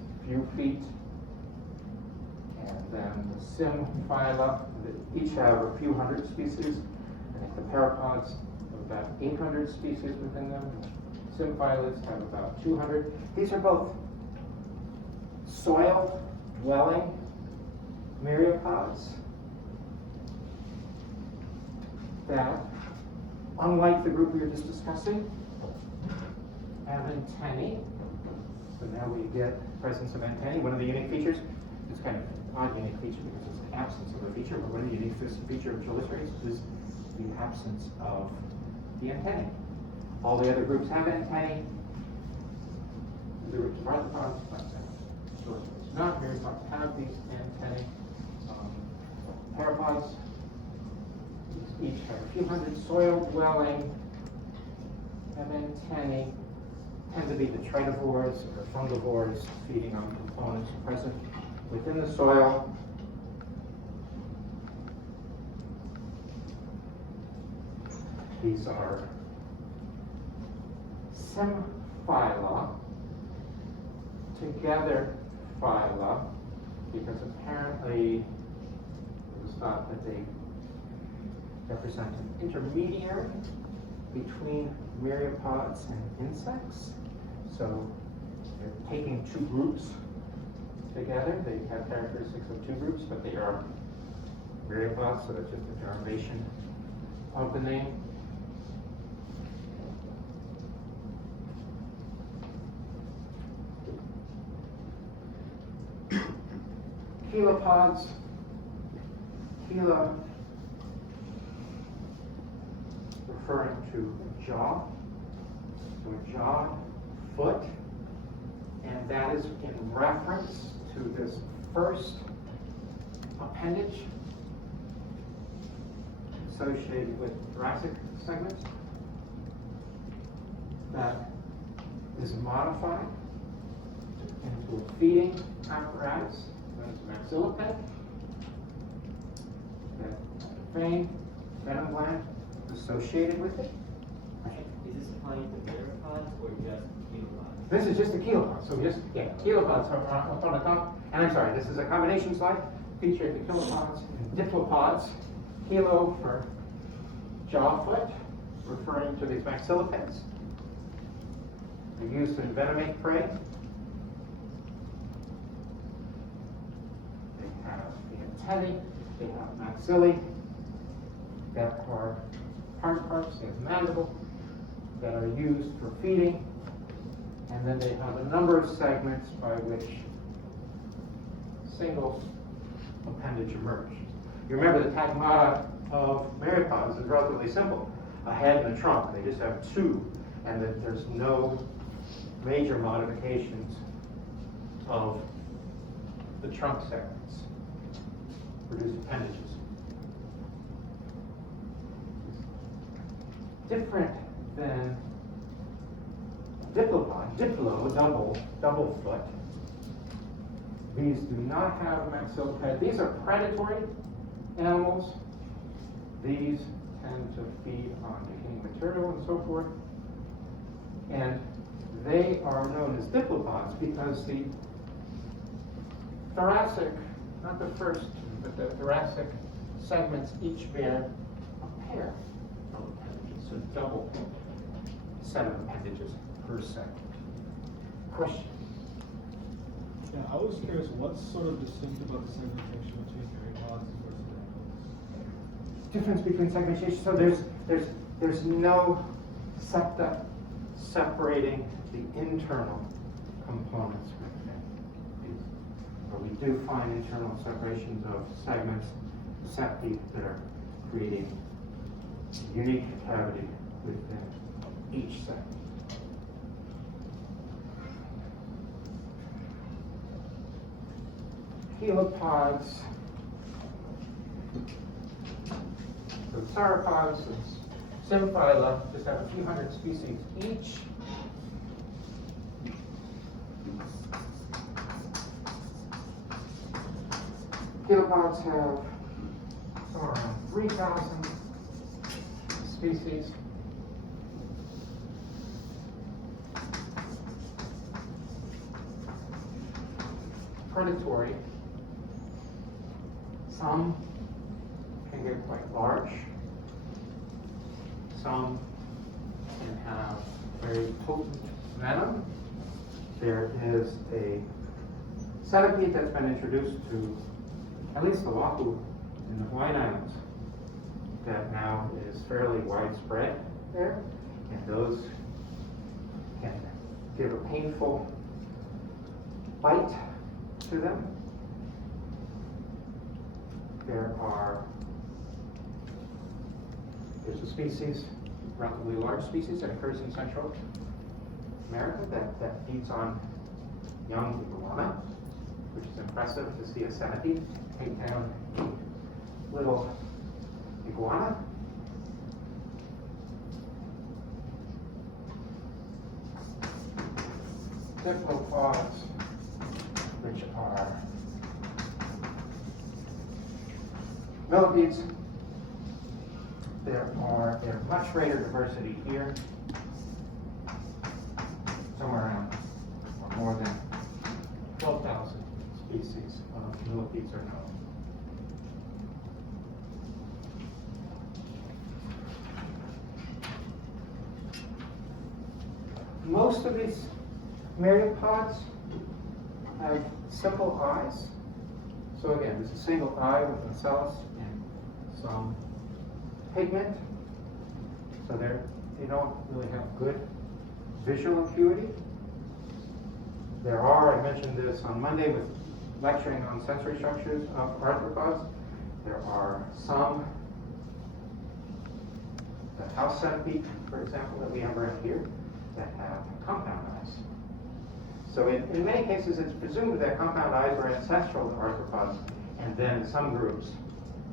feet, and then the Symphyla, that each have a few hundred species. I think the parapods have about 800 species within them. Symphylas have about 200. These are both soil-dwelling myriapods that, unlike the group we were just discussing, have antennae. So now we get presence of antennae. One of the unique features, it's kind of an odd unique feature because it's an absence of a feature, but one of the unique features of chelicerates is the absence of the antennae. All the other groups have antennae. The groups of arthropods, but chelicerates not. Myriapods have these antennae. Parapods each have a few hundred soil-dwelling, have antennae, tend to be detritivores or fungivores, feeding on components present within the soil. These are Symphyla, together phyla, because apparently it was thought that they represent an intermediary between myriapods and insects. So they're taking 2 groups together. They have characteristics of 2 groups, but they are myriapods, so that's just a derivation of the name. Chelopods, chela referring to jaw, so a jaw, foot, and that is in reference to this first appendage associated with thoracic segments that is modified into a feeding apparatus, known as a maxilliped, that vein, venom gland associated with it. Is this applying to myriapods or just chelopods? This is just a chelopod, so chelopods are up on the top. And I'm sorry, this is a combination slide featuring the chelopods and diplopods. Chelo for jaw foot, referring to these maxillipeds. They're used to envenomate prey. They have the antennae, they have maxillae that are hard parts, they have mandible that are used for feeding, and then they have a number of segments by which single appendage emerge. You remember the tagmata of Myriapods is relatively simple. A head and a trunk, they just have two, and that there's no major modifications of the trunk segments. Produce appendages. Different than diplopod, diplo, double foot. These do not have a maxilliped. These are predatory animals. These tend to feed on decaying material and so forth. And they are known as diplopods because the thoracic, not the first two, but the thoracic segments each bear a pair of appendages, so double set of appendages per segment. Question? Yeah, I was curious, what's sort of distinct about the segmentation between myriapods versus animals? Difference between segmentation. So there's no septa separating the internal components within these. But we do find internal separations of segments, septi, that are creating unique cavity within each segment. Helipods, the sauropods, and symphyla just have a few hundred species each. Helipods have somewhere around 3,000 species. Predatory. Some can get quite large. Some can have very potent venom. There is a centipede that's been introduced to at least Oahu in the Hawaiian Islands that now is fairly widespread there, and those can give a painful bite to them. There's a species, relatively large species that occurs in Central America that feeds on young iguana, which is impressive to see a centipede take down a little iguana. Cephalopods, which are millipedes. There's much greater diversity here. Somewhere around or more than 12,000 species of millipedes are known. Most of these myriapods have simple eyes. So again, there's a single eye with ocellus and some pigment. So they don't really have good visual acuity. There are, I mentioned this on Monday with lecturing on sensory structures of arthropods. There are some, the house centipede, for example, that we have right here, that have compound eyes. So in many cases, it's presumed that compound eyes are ancestral to arthropods, and then some groups,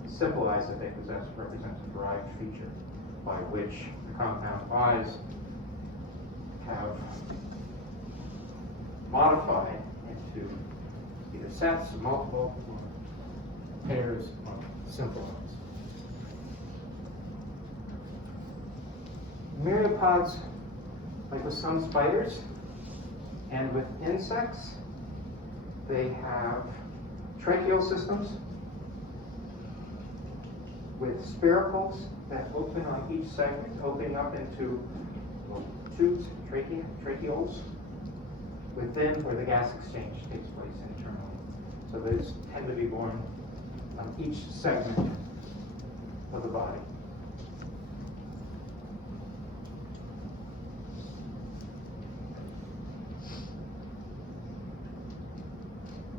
simple eyes that they possess, represent a derived feature by which the compound eyes have modified into either sets, multiple, or pairs of simple eyes. Myriapods, like with some spiders and with insects, they have tracheal systems with spiracles that open on each segment, opening up into little tubes, tracheoles, within where the gas exchange takes place internally. So those tend to be born on each segment of the body.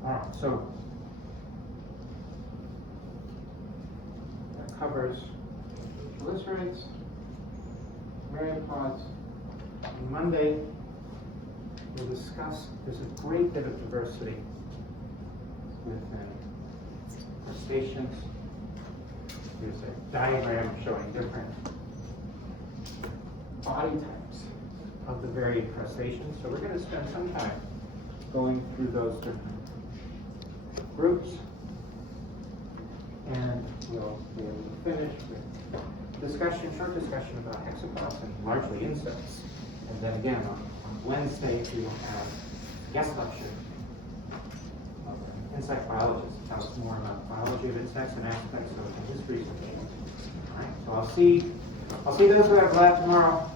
All right, so that covers Spinnerets, Myriapods. On Monday, we'll discuss, there's a great bit of diversity within crustaceans. Here's a diagram showing different body types of the varied crustaceans. So we're going to spend some time going through those different groups, and we'll be able to finish with short discussion about hexaplods and largely insects. And then again, on Wednesday, we will have a guest lecture of an insect biologist to tell us more about the biology of insects and aspects of the history of them. All right, so I'll see those who have left tomorrow.